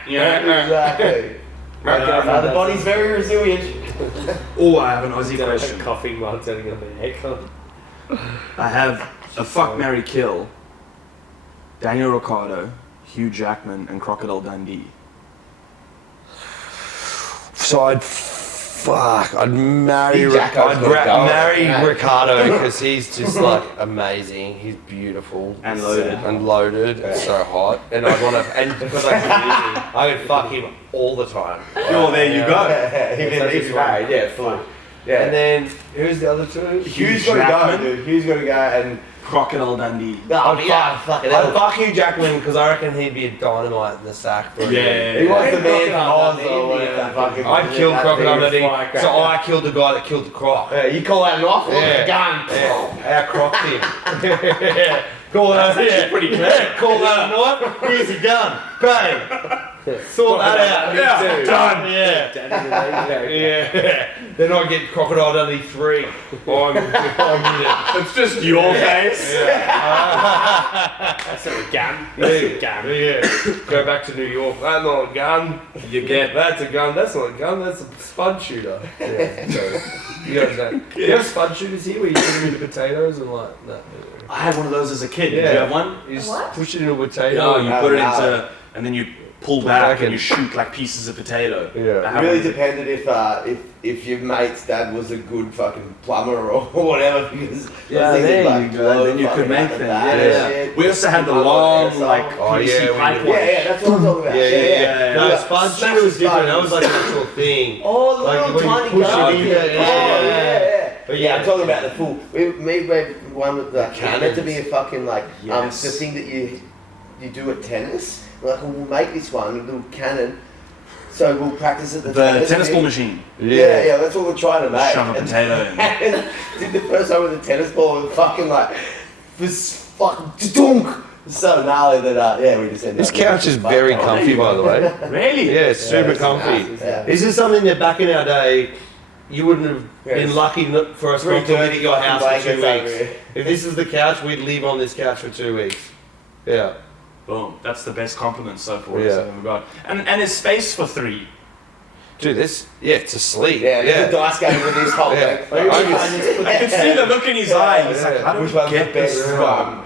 you know. Exactly. The body's very resilient. Oh, I have an Aussie Got a question. coughing while turning on the aircon. I have a fuck, marry, kill. Daniel Ricciardo, Hugh Jackman, and Crocodile Dundee. So I'd marry Big Jacko's I'd gotta go. marry Yeah. Ricardo because he's just like amazing. He's beautiful And loaded. and loaded. And so hot. And I want to, and because I could fuck him all the time. Oh, there you go. If you're married, yeah, fine. Yeah. And then who's the other two? Hugh's gotta go, Jackman. dude. Hugh's gotta go and. Crocodile Dundee. I'd fucking I'd fuck Hugh Jackman because I reckon he'd be a dynamite in the sack. For Yeah. He was the man from Crocodile Oz Dundee, or whatever. yeah. Fucking. I'd kill that Crocodile thing. Dundee. firecracker. So I killed the guy that killed the croc. Yeah, you call that an off? Yeah. Gun. Yeah, our croc him. Call that. That's actually pretty clever. Call that a knife. Here's a gun. Bang. Sort that out. Me too. Done. Yeah. Danny DeVito character. Yeah. Then I get Crocodile Dundee 3. I'm in it. It's just your face. That's a gun. Yeah. Go back to New York. That's not a gun. You get that's a gun. That's not a gun. That's a spud shooter. Yeah. So, you understand? You have spud shooters here where you put them into potatoes and like no. I had one of those as a kid. Did you have one? You just What? push it into a potato. No, you put it no. into, and then you pull back and you shoot like pieces of potato. Yeah. I It really have- depended if your mate's dad was a good fucking plumber or whatever. Because Yeah, those things there would, you go. blow Then you fucking could make out the them. back Yeah, and yeah. shit. We also had the Oh, long yeah, like Oh, PVC yeah, we pipe did. ones. Yeah, that's what I'm talking about. yeah. No, Yeah. spud Smash shooter was the different. spuds. That was like an actual thing. Oh, the Like, little when you tiny push gun it in thing. there, yeah. But yeah, I'm talking about the full. Me, one with the cannon to be a fucking like Yes. the thing that you do at tennis. We're like, well, we'll make this one, a little cannon. So we'll practice at the tennis ball thing. machine. Yeah, that's what we're trying to make. Shove a potato in. And did the first time with the tennis ball and fucking like was fucking dunk. So gnarly that we just ended This up couch is very comfy, by the way. Really? Yeah, it's super it's comfy. nice, yeah. This is something that back in our day, you wouldn't have been lucky for us not to live at your house for 2 blankets over weeks. here. If this is the couch, we'd live on this couch for 2 weeks. Yeah. Boom. That's the best compliment so far Yeah. I've ever got. And there's space for 3. Dude, it's asleep. Yeah, there's a dice game with this whole Yeah. thing. I could see the look in his eye. He's like, how do Which we one's the get this best from? one?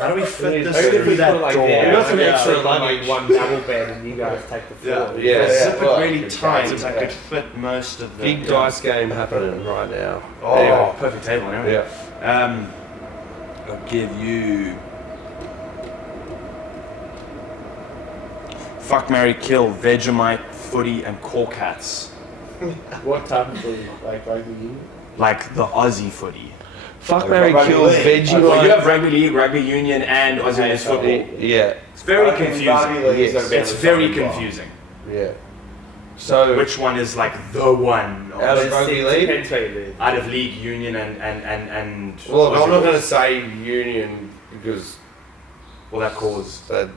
How do we fit this Maybe if through we that put it like door? there, We got some like, extra like luggage. one double bed, and you guys take the floor. Yeah. Zip well, it really good tight game, so I yeah. could fit most of the... Big dice game happening right now. Oh, Anyway. perfect table anyway. Yeah. I'll give you... Fuck, marry, kill, Vegemite, footy, and cork hats. What type of thing? Like rugby union? Like the Aussie footy. Fuck, marry, kill, League. Well, you Vegemite. have rugby league, rugby union, and Aussie men's football. Yeah. It's very Rugby confusing. league is Yes. a bit It's of a very fucking confusing. Yeah. So, Which one is like the one? Out of rugby league? Depends where you live. Out of league, union, and Well, I'm not Aussie. going to say union because Well, that cause. that.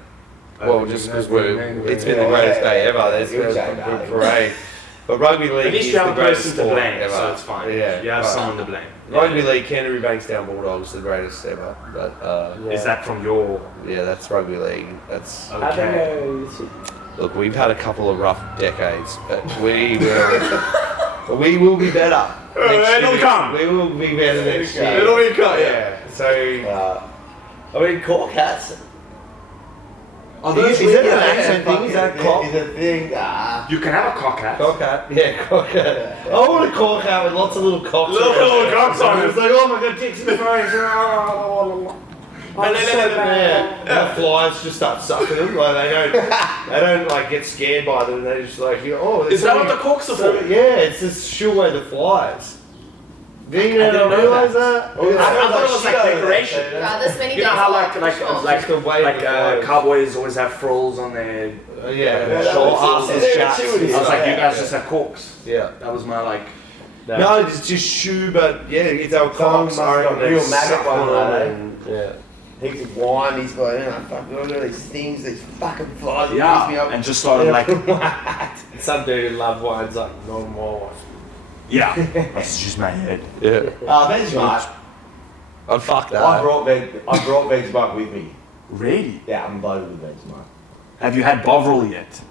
Well, just because it's been the greatest day ever. There's been a good parade. But rugby league At least is you have the a greatest person to sport blame, ever. so it's fine. Yeah, You have right. someone to blame. Rugby league, Canterbury Bankstown Bulldogs, the greatest ever. But Is that from your... yeah, that's rugby league. That's How'd they Okay. go this year? look. We've had a couple of rough decades, but we will be better. next It'll year. come. We will be better next year. It'll be cut, Yeah. So I mean, cork hats. Oh, is it an accent thing? Is that cock? Is a thing. You can have a cock hat. Cock hat. Yeah, cock hat. I want a cock hat with lots of little cocks. Little cocks on it. It's like, oh my god, dicks in the face. Yeah. And the flies just start sucking them. Like they don't like get scared by them. They just like, oh. Is that what the corks are for? Yeah, it's just shoo away the flies. Did you I didn't know realize that? I thought it was like decoration. Yeah, there's many You know things how about like the way the flies. cowboys always have frills on their Yeah, that short was- asses, yeah, chaps. see what it is. I was like, you guys Yeah. just have corks. Yeah. That was my like. No, it's just shoe, but yeah, it's our cocks. Someone must have got real maggot suck one, on though, them and- Yeah. Heaps of wine. He's like, fuck, look at these things, these fucking flies. that piss me Yeah, off. and just started like, Some dude who loved wine's like non-wine. yeah, that's just my head. Yeah. Vegemite. I'd fuck that. I brought Vegemite with me. Really? Yeah, I'm loaded with Vegemite. Have you had Bovril yet?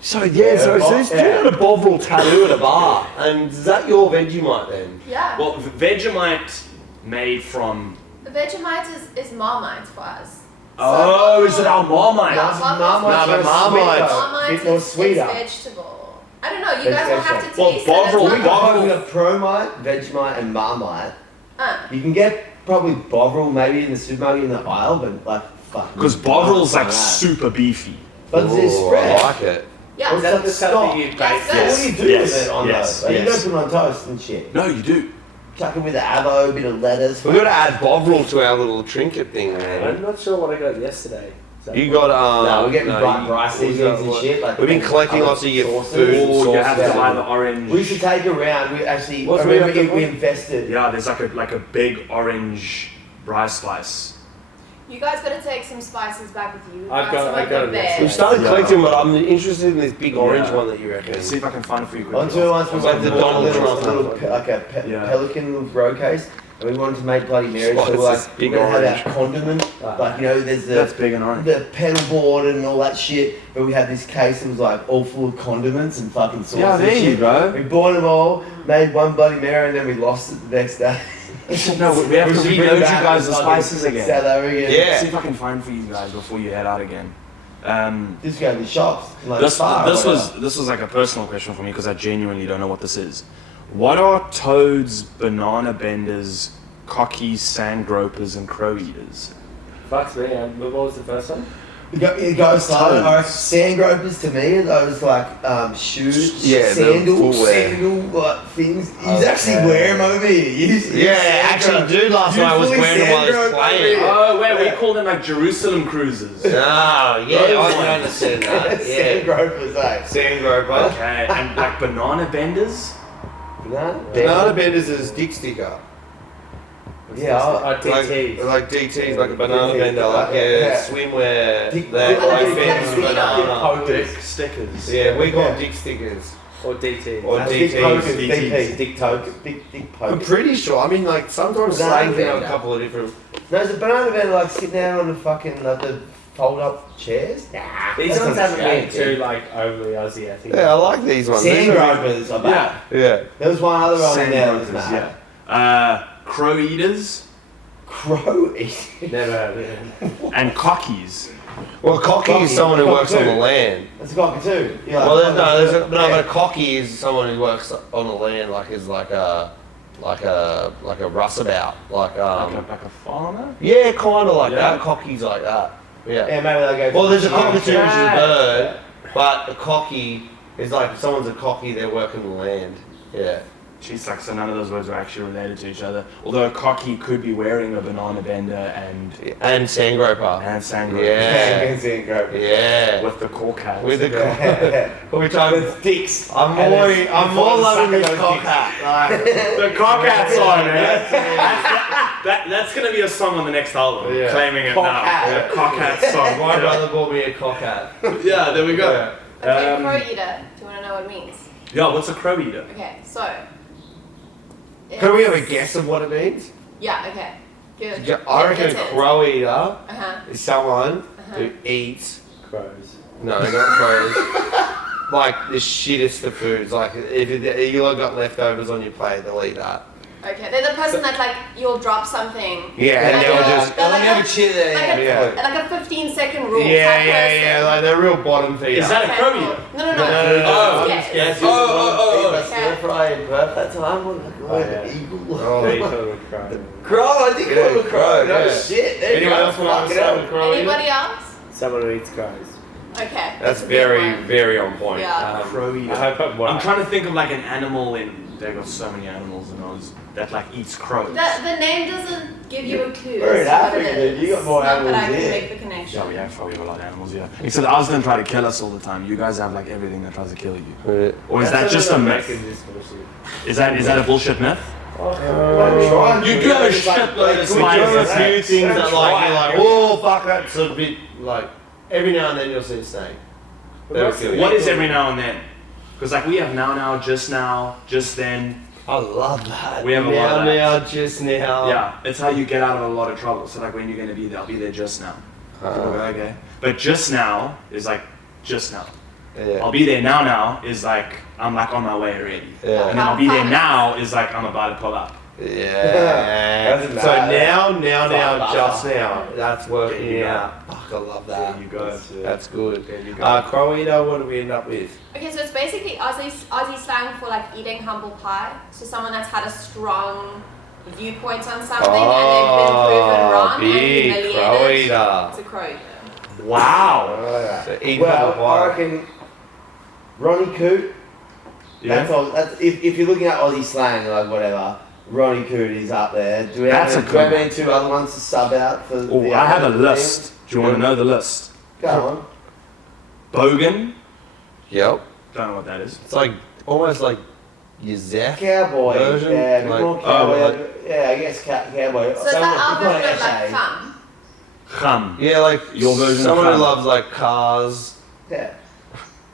So yeah, so Yeah, you had a Bovril tattoo at a bar, and is that your Vegemite then? Yeah. Well, Vegemite made from. The Vegemite is Marmite for us. Oh, is it our Marmite? Yeah, Marmite's No, but Marmite. Marmite bit more is sweeter. vegetable. I don't know, you guys will have to Well, taste Bovril- it. We It's got not- we got Promite, Vegemite, and Marmite. Uh, You can get probably Bovril maybe in the supermarket in the aisle, but like fuck. Because Bovril's like that. super beefy. But it's Ooh, spread. I like it. yeah. What's that? The Stuff stock. you Yes, base yes. What do you do Yes, with it on yes, those? Like, yes. You don't put it on toast and shit. No, you do. Chuck it with an avo, a bit of lettuce. We've got to add Bovril to our little trinket thing, I'm man. not sure what I got yesterday. Is that You got No, we're getting you- rice seasonings and shit. Like We've been collecting other lots of your sauces. food and Or you have to sauces. buy the orange. We should take around. We actually, What's I remember we have to we buy? invested. Yeah, there's like a big orange rice slice. You guys got to take some spices back with you. I got some it. there. We've started collecting, but I'm interested in this big orange one that you reckon. Let's see if I can find it for you On quickly. two ones, we Like got the the Donald little, Trump. like a Yeah. pelican little grow case, and we wanted to make Bloody Marys. So we're Spices, like, big we're gonna orange. have our condiment, like there's That's the big and orange. pedal board and all that shit. But we had this case that was like all full of condiments and fucking sauce. Yeah, and there you shit. go. We bought them all, made one Bloody Mary, and then we lost it the next day. No, we have to should reload bring you back guys the fucking spices again. South African. Yeah. See if I can find for you guys before you head out again. Just go to the shops. Like This bar or whatever. was like a personal question for me because I genuinely don't know what this is. What are toads, banana benders, cockies, sand gropers, and crow eaters? Fucks me. What was the first one? It goes like sand gropers to me are those like shoes, Yeah, the footwear. sandal like things. He's actually wearing them over here. Yeah, actually, dude, last night I was wearing them while I was playing. Oh, wait, we call them like Jerusalem cruisers. Oh, yeah, I can understand that. Sand Yeah. gropers, eh? Sand groper. Okay, and like banana benders? Banana benders is dick sticker. Yeah, DT. Like DT's, like a banana DT, bender, like yeah. swimwear. Dick- That Oh, like that's bends sticker. banana. Dick stickers. Yeah, we call Yeah. them dick stickers. Or DT. Or That's dick DTs. pokers, DTs. dick token, dick I'm pokers. pretty sure. I mean, like sometimes Banana slang can have a bender. couple of different. No, it's a banana bender like sitting down on the fucking like the fold up chairs. These That's ones not haven't been scary. too like overly Aussie, I think. Yeah, I like these ones. Sand These are- gropers, I bet. Yeah. There was one other one in Sand there that was gropers, mad. yeah. Crow eaters Crow eating. Never heard of it. and cockies. Well, cocky is someone who works on the land. That's a cockatoo. Yeah, Well, but a cocky is someone who works on the land, like is like a rustabout, like Like a farmer? yeah, kind of like Yeah. that. Cocky's like that. Yeah. Yeah, maybe they go. Well, there's a cockatoo, which is a Yeah. bird, but a cocky is like if someone's a cocky, they're working the land. Yeah. Jeez, like so none of those words are actually related to each other. Although a cocky could be wearing a banana bender And sand groper. and sand Yeah. Sand gropers. Yeah. with the cock hats. With the cock. Which I'm dicks. I'm more loving this cock hat. Like, the cock hats on, man. That's gonna be a song on the next album. Yeah. Claiming it Cock now. hat. Yeah, cock hat song. my brother bought me a cock hat. Yeah, there we go. Okay, crow eater. Do you want to know what it means? Yeah, what's a crow eater? Okay, so. Can we have a guess of what it means? Yeah, okay. Good. Yeah, I reckon a crow eater Uh-huh. is someone who eats, Crows. no, not crows, like the shittest of foods. Like if you got leftovers on your plate, they'll eat that. Okay, they're the person that like you'll drop something. Yeah, and Like they'll a- just they're like have a- a cheer there. Like a, Yeah. like a 15-second rule Yeah, type person. yeah, like they're real bottom feeder. Is that a Okay, crow cool. eater? No. no. Yes. Yes. Oh. Stir fry in Perth that time. What Oh, yeah. eagle. They call them a crow. Crow, I think Yeah, call him a crow. crow, No yeah. shit. There you Anyone go. else want to Fuck it start up. with crow eater? Anybody else? Someone who eats crows. Okay. That's a good very, one. very on point. Yeah. Crow eater. I hope I'm I'm trying to think of like an animal they got so many animals in Oz that like eats crows. The name doesn't give you a clue. We're in as to what Africa, it dude. You is. got more Not that animals I can here. make the connection. Yeah, we have probably have a lot of animals, yeah. Except Oz don't try to kill us all the time. You guys have like everything that tries to kill you. Or is that just a myth? Is that a bullshit myth? You do have a shitload of spices. a few things that like you're like, oh fuck, that's a bit like every now and then you'll see a snake. That'll kill you. What is every now and then? Because like we have now, just then. I love that. We have a lot of that. now, just now. Yeah, it's how you get out of a lot of trouble. So like when you're gonna be there, I'll be there just now. Okay. But just now is like just now. Yeah. I'll be there now is like I'm like on my way already. Yeah. And then I'll be there now is like I'm about to pull up. Yeah. That's So bad. now, just now. That's working There you go. out. Fuck, I love that. There you go. That's good. There you go. Crow eater, what do we end up with? Okay, so it's basically Aussie slang for like eating humble pie. So someone that's had a strong viewpoint on something and they've been proven wrong big and crow humiliated. eater. It's a crow eater. Wow. So eat Well, humble I pie. reckon Ronnie Coot. That's all. That's if you're looking at Aussie slang, like whatever. Ronnie Coot is up there. Do we have, That's a do we have good any two other ones to sub out for? Oh, the I have a other list. things? Do you want to know the list? Go on. Bogan. Yep. Don't know what that is. It's like almost like your Zach. Cowboy. Version, Yeah, a bit like- more cowboy. oh, yeah, I guess cowboy. So is that our version of like cum? Kham. Yeah, like Your version of someone who ham. loves like cars. Yeah.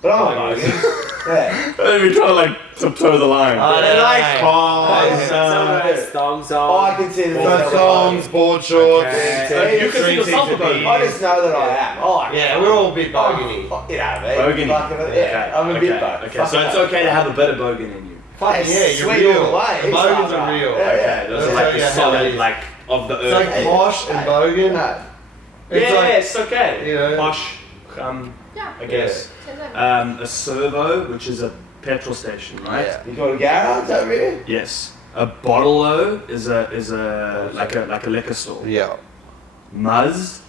But I'm not bogan. Yeah. You're trying to like tiptoe the line. They like cars. Someone has thongs Oh, I on. can see the Songs, board shorts. You can see yourself a bogan. I just know that I am. Oh, Yeah, we're all a bit bogany. You know me. Bogany. Yeah, I'm a bit bogan. Okay, so it's okay to have a bit of bogan in you. Fucking Yeah, you're sweet real. all the way. The It's bogans like- are real. Yeah, Okay, those are like That's the how it solid, is. like of the It's earth. like posh and bogan. No. It's like, it's okay. you know. Posh, Yeah. I guess. A servo, which is a petrol station, right? Yeah. You got a garage over here? Yes. A bottle though is a like a liquor store. Yeah. Muzz.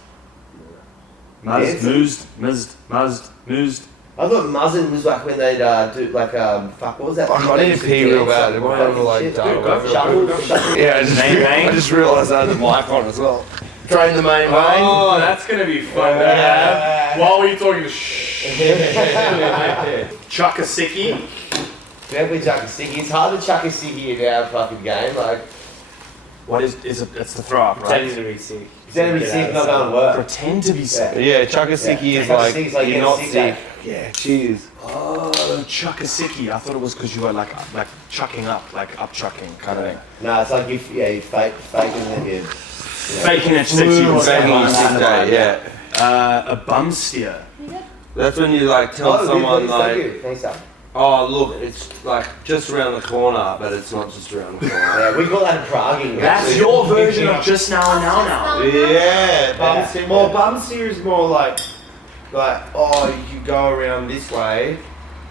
Yes. Moozed. I thought muzzin was like when they'd do like fuck, what was that? Fuck, I need to pee real bad. We're kind of like Shit. dumb. Shovel. Yeah, Bang. I just realised I had the mic on as well. Drain the main vein. Oh, that's gonna be fun to have. While we're talking shh. Chuck a sickie. Definitely chuck a sickie. It's hard to chuck a sickie in our fucking game. Like, What is it? It's the throw up, Pretending right? to be sick. it's gonna be sick, not gonna work. Pretend to be sick. Yeah, Chakasiki is like, Chakasiki's like you're getting not sick, sick. eh? Yeah, cheers. Oh, chuck a sickie. I thought it was because you were like chucking up, like up chucking kind of thing. No, it's like you faking that you. Faking it sick. Ooh, You faking it sick day, yeah. A bum steer. That's when you like tell someone Thank like, you. Thanks, Sam. oh look, it's like just around the corner, but it's not just around the corner. Yeah, we call that praguing. That's actually. your version of just now and now. Yeah, bum Yeah. steer. Well, bum steer is more like, oh, you go around this way,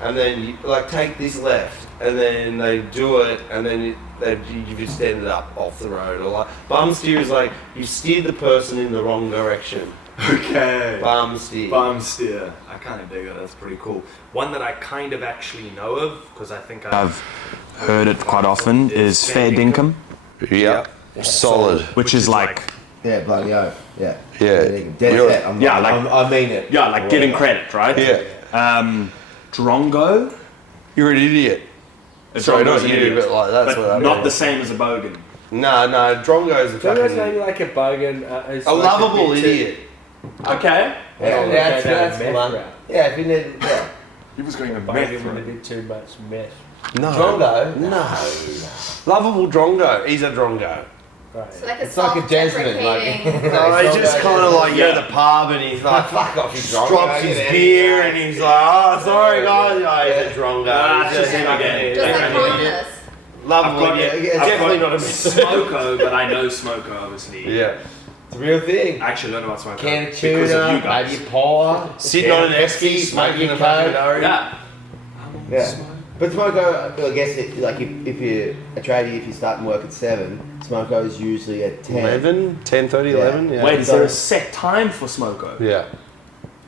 and then you like take this left, and then they do it, and then you just ended up off the road. Or like bum steer is like you steered the person in the wrong direction. Okay. Bum steer. Bum steer. I kind of dig it. That's pretty cool. One that I kind of actually know of because I think I've heard it quite often is fair dinkum, Yeah. Solid. which is like Yeah, bloody oath. Yeah. Yeah. Dead You're- set. I mean it. giving credit, right? Yeah. Drongo. You're an idiot. Sorry, not you, but like that's but what I mean. not the same as a bogan. No, Drongo's a Don't you guys fucking maybe like a bogan? a lovable idiot. Okay. Yeah, that's one. Yeah, if you need. Yeah. He was going to Bogan with a bit too much meth. No. Drongo? No. Lovable Drongo. He's a Drongo. Right. So like a It's like a Desmond, like. self-deprecating- No, he's just kind of like, you're at the pub and he's like, Fuck off, you Drongo. drops his beer and he's like, oh, sorry guys. Oh, he's a Drongo. Ah, He's it's just him fucking again. Just like an idiot. harmless. Lovable I've got- idiot. yeah, I've Definitely got not a Smoko, but I know Smoko obviously. Yeah. It's a real thing. I actually learned about Smoko Can of because of you tuna, guys. maybe paw. Sitting on an esky, smoking a fucking Ari. Yeah. Yeah. But Smoko, I guess, like if you're a tradie, if you're starting work at 7, Smoko is usually at 10. 11, 10:30, Yeah. 11. Yeah. Wait, is there a set time for Smoko? Yeah.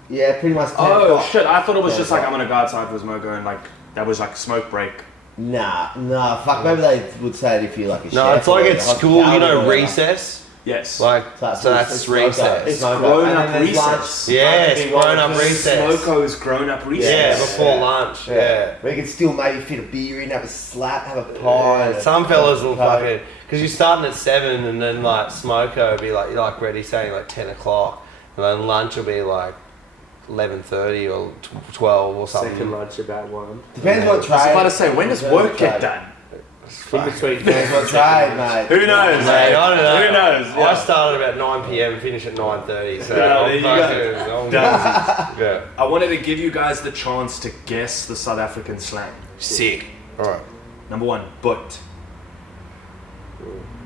Yeah, pretty much 10 Oh o'clock. shit! I thought it was 10 just like I'm o'clock. gonna go outside for Smoko and like that was like a smoke break. Nah, fuck, maybe they would say it if you're like a chef. No, it's like or at a school, you hospitality or know, whatever. recess. Yes. Like, So so that's recess. It's Smoko. grown And up then there's lunch. recess. Yes, Lunch, grown up lunch. recess. Smoko's grown up recess. Yeah, Yes. before Yeah. lunch. Yeah. Yeah. Where you can still maybe fit a beer in, have a slap, have a pie. and a- Some fellas will Coke. fucking, because you're starting at 7 and then like Smoko will be like, you're like ready saying like 10 o'clock and then lunch will be like 11:30 or 12 or something. Second lunch about 1. Depends what trade. I was about to say, when does work get done? In between. Depends what trade, mate. Who knows? Mate, I don't know. Who knows? I started about 9 p.m. and finished at 9:30. So Yeah, I'm there you fucking- I'm Done. yeah. I wanted to give you guys the chance to guess the South African slang. Sick. All right. Number 1, but.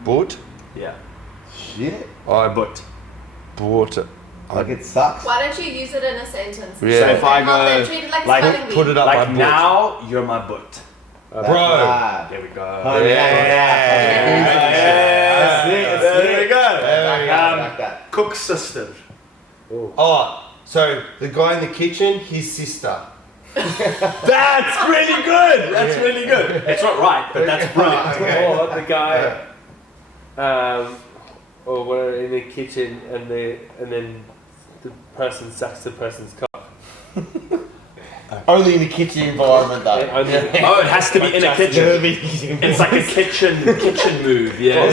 Boot. Yeah. Shit. I But. bought it. Like it sucks. Why don't you use it in a sentence? Yeah. So if I Then go, treat it like, like, a spelling bee. Put it up my like boot. now, you're my butt. That's Bro. bad. There we go. Oh, yeah. That's it, that's There it. we go. Back that, back that. Cook's sister. Oh, so the guy in the kitchen, his sister. That's really good. That's really good. It's not right, but that's brilliant. Or the guy, or we're in the kitchen and then the person sucks the person's cock. Only in the kitchen environment though. Yeah, only- Oh, it has to be in a kitchen. It's like a kitchen move. Yeah.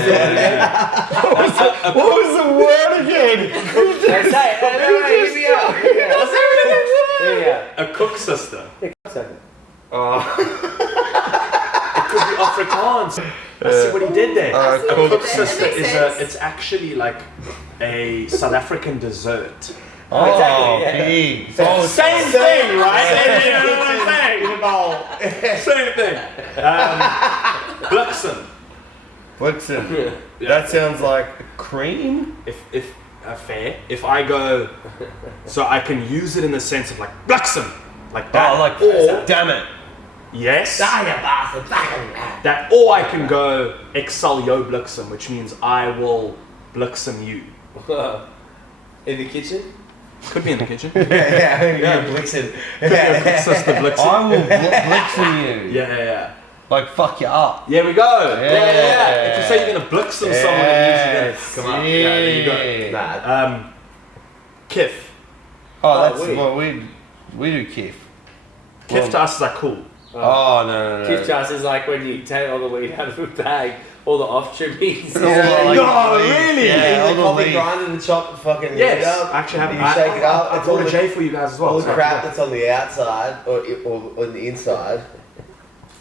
What was the word again? It could be Afrikaans. I see what he did there. cool. Cook sister That makes is sense. it's actually like a South African dessert. Oh, Exactly, big. Same thing, right? You know what I'm saying? In a bowl. Same thing. Bliksem. Bliksem. That sounds like cream. If fair. If I go, so I can use it in the sense of like bliksem, like that. Oh, like, or damn it. yes. That, or I can go ek sal jou bliksem, which means I will bliksem you. In the kitchen? Could be in the kitchen. Yeah, Blitzen. Sister bliksem. I will bliksem you. Yeah. Like, fuck you up. There we go. Yeah. If you say you're gonna bliksem someone, it means you're gonna come up. Yeah, there you go. Mad. Kif. Oh, that's weed. what we do kif. Kif to us is like cool. Oh, no. Gift just is like when you take all the weed out of a bag, all the off trimmings. Yeah, like, No, leaf. really? Yeah, all the the coffee leaf. grinder and chop the fucking weed Yes, up. I actually have. You shake it up. I It's all brought a the, J for you guys as well. all the so I crap forgot. that's on the outside or on the inside.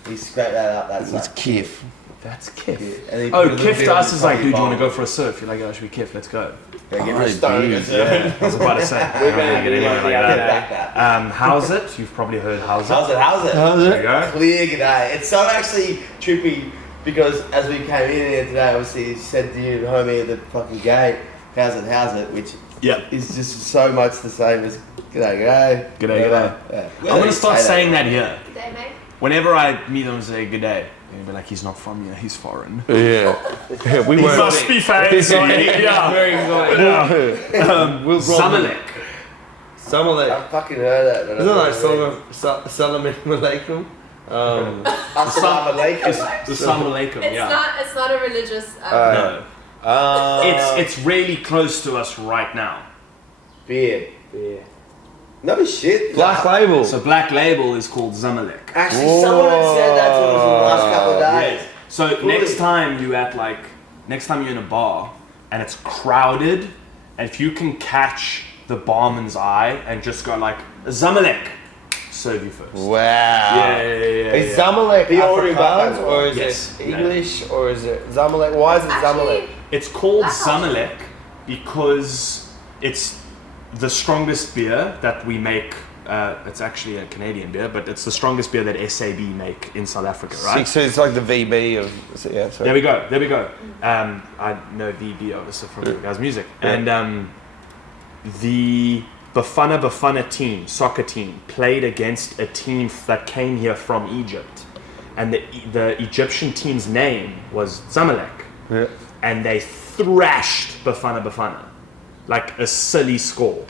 You scrape that up. That's It's like kif. That's Kif. And then you Oh, put a little Kif bit to on us your is like, coffee dude, you want to bowl. go for a surf? You're like, oh, should we Kif? Let's go. Yeah, give Oh, it a stone. dude, I was about to say. We're gonna get Anyway, it like the other that. day. Back that. How's it? You've probably heard how's it. How's it? There you go. Clear g'day. It's so actually trippy because as we came in here today, obviously you said to you, homie, at the fucking gate, how's it, which Yeah. is just so much the same as g'day. G'day. Yeah. I'm gonna start saying that here. Good day, mate. Whenever I meet them and say good day, they'll be like, he's not from here, he's foreign. Yeah. We He won't. must be fancy. Yeah. Very exciting. We'll Zamalek. Samalek. I fucking heard that. But Isn't that I like Salam alaikum? Assalamu alaikum. The Zamalek, It's yeah. It's not a religious. No. Uh, It's really close to us right now. Beer. Yeah. No shit. Black Label. So Black Label is called Zamalek. Actually, someone had said that to us in the last couple of days. So Fully. next time you're in a bar and it's crowded, and if you can catch the barman's eye and just go like Zamalek, serve you first. Wow. Is yeah. Zamalek He already Afrikaans bought or is Yes. it English or is it Zamalek? Why is it Zamalek? Actually, It's called That's awesome. Zamalek because it's the strongest beer that we make. It's actually a Canadian beer, but it's the strongest beer that SAB make in South Africa, right? So it's like the VB of yeah. Sorry. There we go. I know VB obviously from you guys' music, and the Bafana Bafana team, soccer team, played against a team that came here from Egypt, and the Egyptian team's name was Zamalek, Yeah. and they thrashed Bafana Bafana, like a silly score.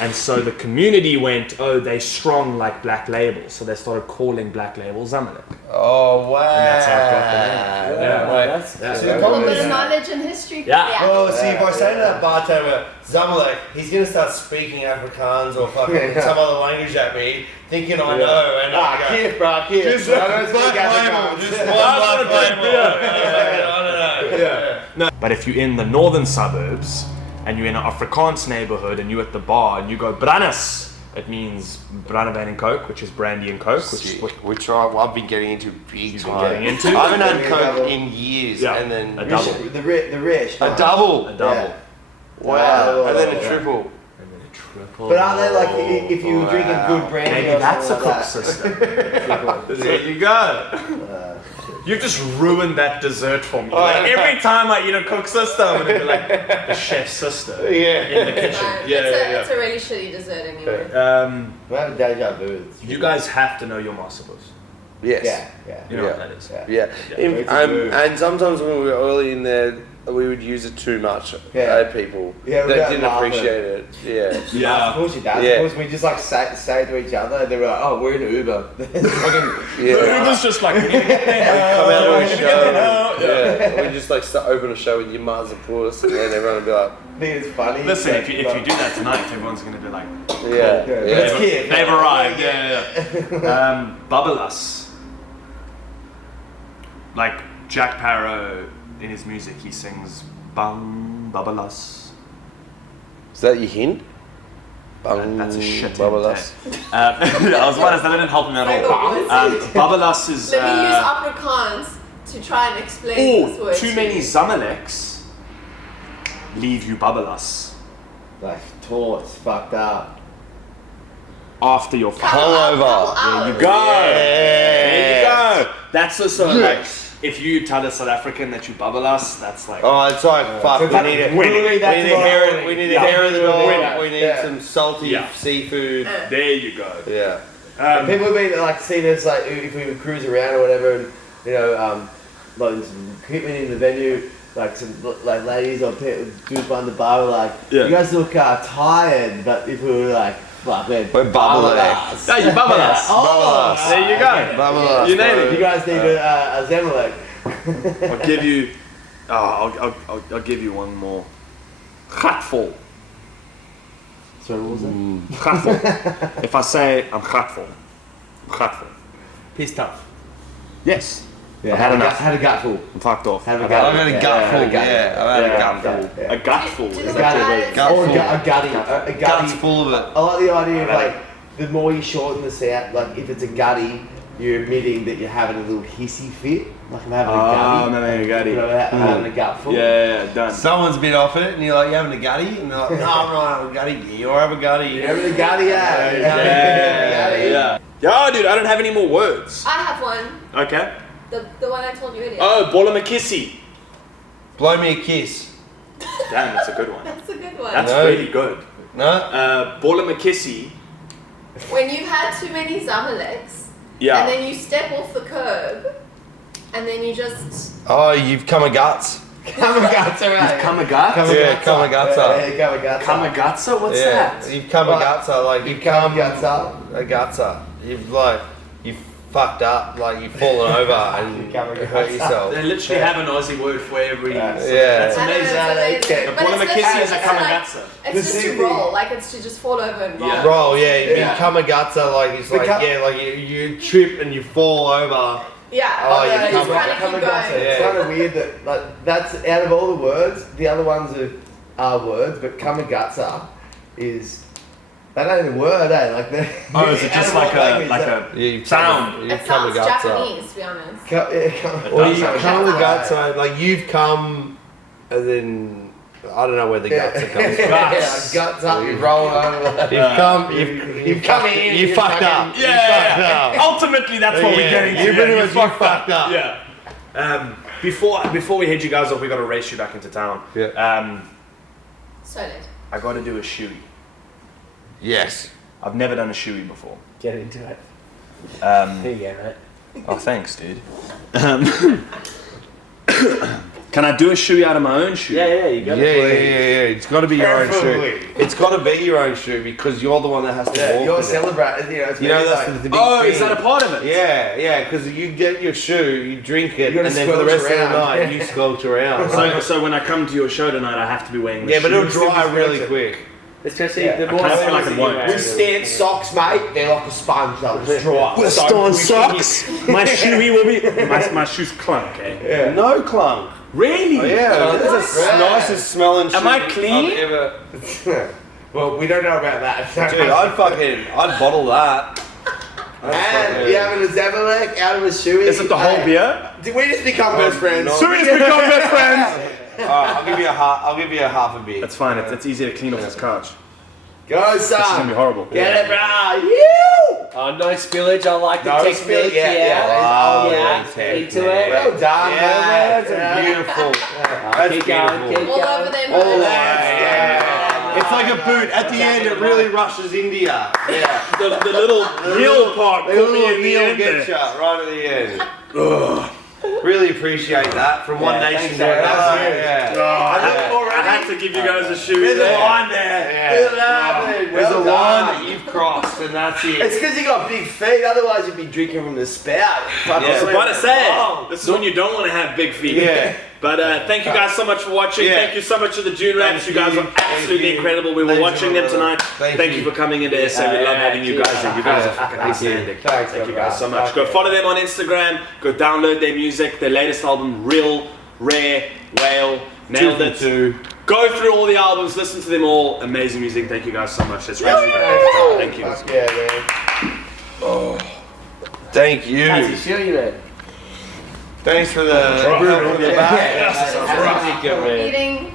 And so the community went, oh, they strong like Black Label, so they started calling Black Label Zamalek. Oh wow. And that's how it got the name. Yeah, Right. that's Yeah. So yeah. the a problem bit is, of knowledge and history. Yeah. Oh, see, if I say to that bartender, Zamalek, he's gonna start speaking Afrikaans or fucking some other language at me, thinking I know, and I go, Kif, bro, Kif. just I don't speak Black Label, Afrikaans. just Yeah. one Black Label. Yeah. I don't know. But if you're in the northern suburbs and you're in an Afrikaans neighborhood and you're at the bar and you go Brannis, it means Brandewijn and Coke, which is brandy and Coke, which is what Which I've been getting into big you've been time. getting into. I haven't had Yeah, Coke double. in years, Yeah. and then A double. The rich. a double. A double. Yeah. Wow, and then a Yeah. triple. And then a triple. But are they like if you were drinking Wow. good brandy? Maybe or that's a something Coke like system. There you go. You've just ruined that dessert for me. Like, every time I eat a Coke system, I'm gonna be like the chef's sister Yeah. in the kitchen. It's a really shitty dessert anyway. We have a deja vu. You guys have to know your masterpiece. Yes. Yeah. You know Yeah. what that is. Yeah. Yeah. Yeah. And sometimes when we were early in there, we would use it too much. Yeah. People Yeah, we that don't didn't laugh at appreciate it. Yeah. Yeah. Of course it does. Yeah. Of course we just like say to each other, they were like, "Oh, we're in an Uber." Yeah. Uber's just like, Come out of a Get show. out. Yeah. We just like start open a show with your mums and puss, and then everyone would be like, I think it's funny. Listen, if you do that tonight, everyone's gonna be like, yeah. Yeah. Yeah. Let's Kif. they've arrived. Yeah. Babalas. Like Jack Parrow in his music, he sings Bang Babalas. Is that your hint? That's a shit. Babalas. I was about to say that didn't help him at all. Babalas is. Let me use Afrikaans to try and explain this word. Too many Zamaleks leave you Babalas. Like, torts, fucked up. After your Hungover. There you go. There you go. That's also like, if you tell a South African that you Babalas, that's like. Oh, it's like, fuck, we need a hair, we need a hair of the dog, we need some salty seafood. There you go. Yeah. People have been like seeing us like if we would cruise around or whatever, and you know, like some equipment in the venue, like some like ladies or dudes behind the bar were like, you guys look tired, but if we were like, fuck man, we're Babalas. No, you Babalas. Babalas. There you go. Babalas. You named it. You guys need a Zemelek. I'll give you. I'll give you one more. Gatvol. Sorry, what was that? Gatvol. If I say I'm gatvol, I'm gatvol. Piss tough. Yes. Yeah, I've had enough. Had a gutful. I'm fucked off. Had a I've had a gutful, yeah. I've had a gutful. Yeah. A gutful. Do Is the that guys- Or a Gutful. gutty. A gutty. Guts full of it. I like the idea of like, the more you shorten the sound, like if it's a gutty, you're admitting that you're having a little hissy fit. Like I'm having a gutty. no, a gutty. You know, having a gutful. Yeah, done. Someone's been off it, and you're like, you having a gutty? And they're like, no, I'm not having a gutty. You're having a gutty. You're having a gutty, Yeah. Yeah, dude, I don't have any more words. I have one. Okay. The one I told you earlier. Oh, Bolamakisi. Blow me a kiss. Damn, that's a good one. That's a good one. That's No. really good. No? Bolamakisi. When you've had too many Zamaleks, Yeah. and then you step off the curb, and then you just... Oh, you've come a guts. Kamagata, right? Kamagatsa? Yeah, Kamagata. Yeah, Kamagata. Kamagatsa? What's Yeah, that? you've come a gutsa, like you've come Kamagata. a gutsa. You've fucked up, like you've fallen over and you hurt yourself. They literally have an Aussie word for every. Yeah. That's I know, amazing. it's amazing. A But it's Bolamakisi is a like- Kamagatsa. It's just to roll, like it's to just fall over and roll. Yeah. Roll, yeah, Yeah. you come a gutsa, like it's like like you trip and you fall over. Yeah. Oh, yeah, you just come kind of keep Kamagata. going. It's Yeah. kind of weird that like that's out of all the words, the other ones are words, but Kamagata is that ain't a word, eh? Like the Oh, is it just like a You've sound? You've It come a sounds gutsa. Japanese, to be honest. Or you sound come a Japanese. gutsa, like you've come and then I don't know where the gutsa comes from. Guts up, you roll over. You've come in. You fucked up. You fucked up. Ultimately, that's what we're getting to. You pretty much fucked up. Yeah. Before we head you guys off, we got to race you back into town. Yeah. So late. I got to do a shoey. Yes. I've never done a shoey before. Get into it. Here you go, mate. Oh, thanks, dude. Can I do a shoey out of my own shoe? Yeah, you got Yeah. it. It's got to be your own shoe. Preferably. It's got to be your own shoe because you're the one that has to walk. You're with it. celebrating, you know. It's You know really that's like, the big Oh, thing. is that a part of it? Yeah, because you get your shoe, you drink it, You gotta and then for the squelch rest of the around. night you squelch around. So when I come to your show tonight, I have to be wearing the Yeah, but shoe. it'll dry really quick. Especially Yeah. the I more kinda feel like it won't. with stance socks, mate, they're like a sponge. They'll just dry. My shoey will be. My shoe's clunk, eh? No clunk. Really? Oh, yeah, this is the Right. nicest smelling shoe Am I clean? I've ever. Well, we don't know about that. Dude, I'd bottle that. And you having a Zamalek out of a shoe? Is it the whole beer? Did we just become best friends? no. So we just become best friends. Alright, I'll give you a half a beer. That's fine. It's easy to clean off this couch. Go, This is gonna son. be horrible. Get it, bro. You. Oh, no spillage. I like the No technique. spill, yeah. Oh, yeah. yeah, Into it. Well done, Yeah, mate. that's beautiful. That's Keep going, beautiful. keep All going. over them. Oh, yeah. It's like a boot. At the end, it really rushes into you. Yeah. The little heel part The put me little in the heel end gets you there. right at the end. Really appreciate that from One Nation to Jack. another. That's Yeah. I had to give you guys a shoe. There's a there. line there. Yeah. There's a line. There's a Well line done. that you've crossed, and that's it. It's because you got big feet, otherwise you'd be drinking from the spout. I was about to say, Oh. this is when you don't want to have big feet. Yeah. But thank you guys so much for watching. Yeah. Thank you so much to the Dune Rats. You guys you. are absolutely Thank you. incredible. We were Thank you, watching them brother. tonight. Thank you you. for coming into SA. We love having you guys. You guys are fucking outstanding. Thanks, Thank you brother. guys so much. Go follow them on Instagram. Go download their music. Their latest album, Real Rare Whale. Nailed it. 2 for 2. Go through all the albums, listen to them all. Amazing music. Thank you guys so much. That's right. Thank you. Fuck yeah, man. Oh, thank you. How's he feel you, man? Thanks for the. Eating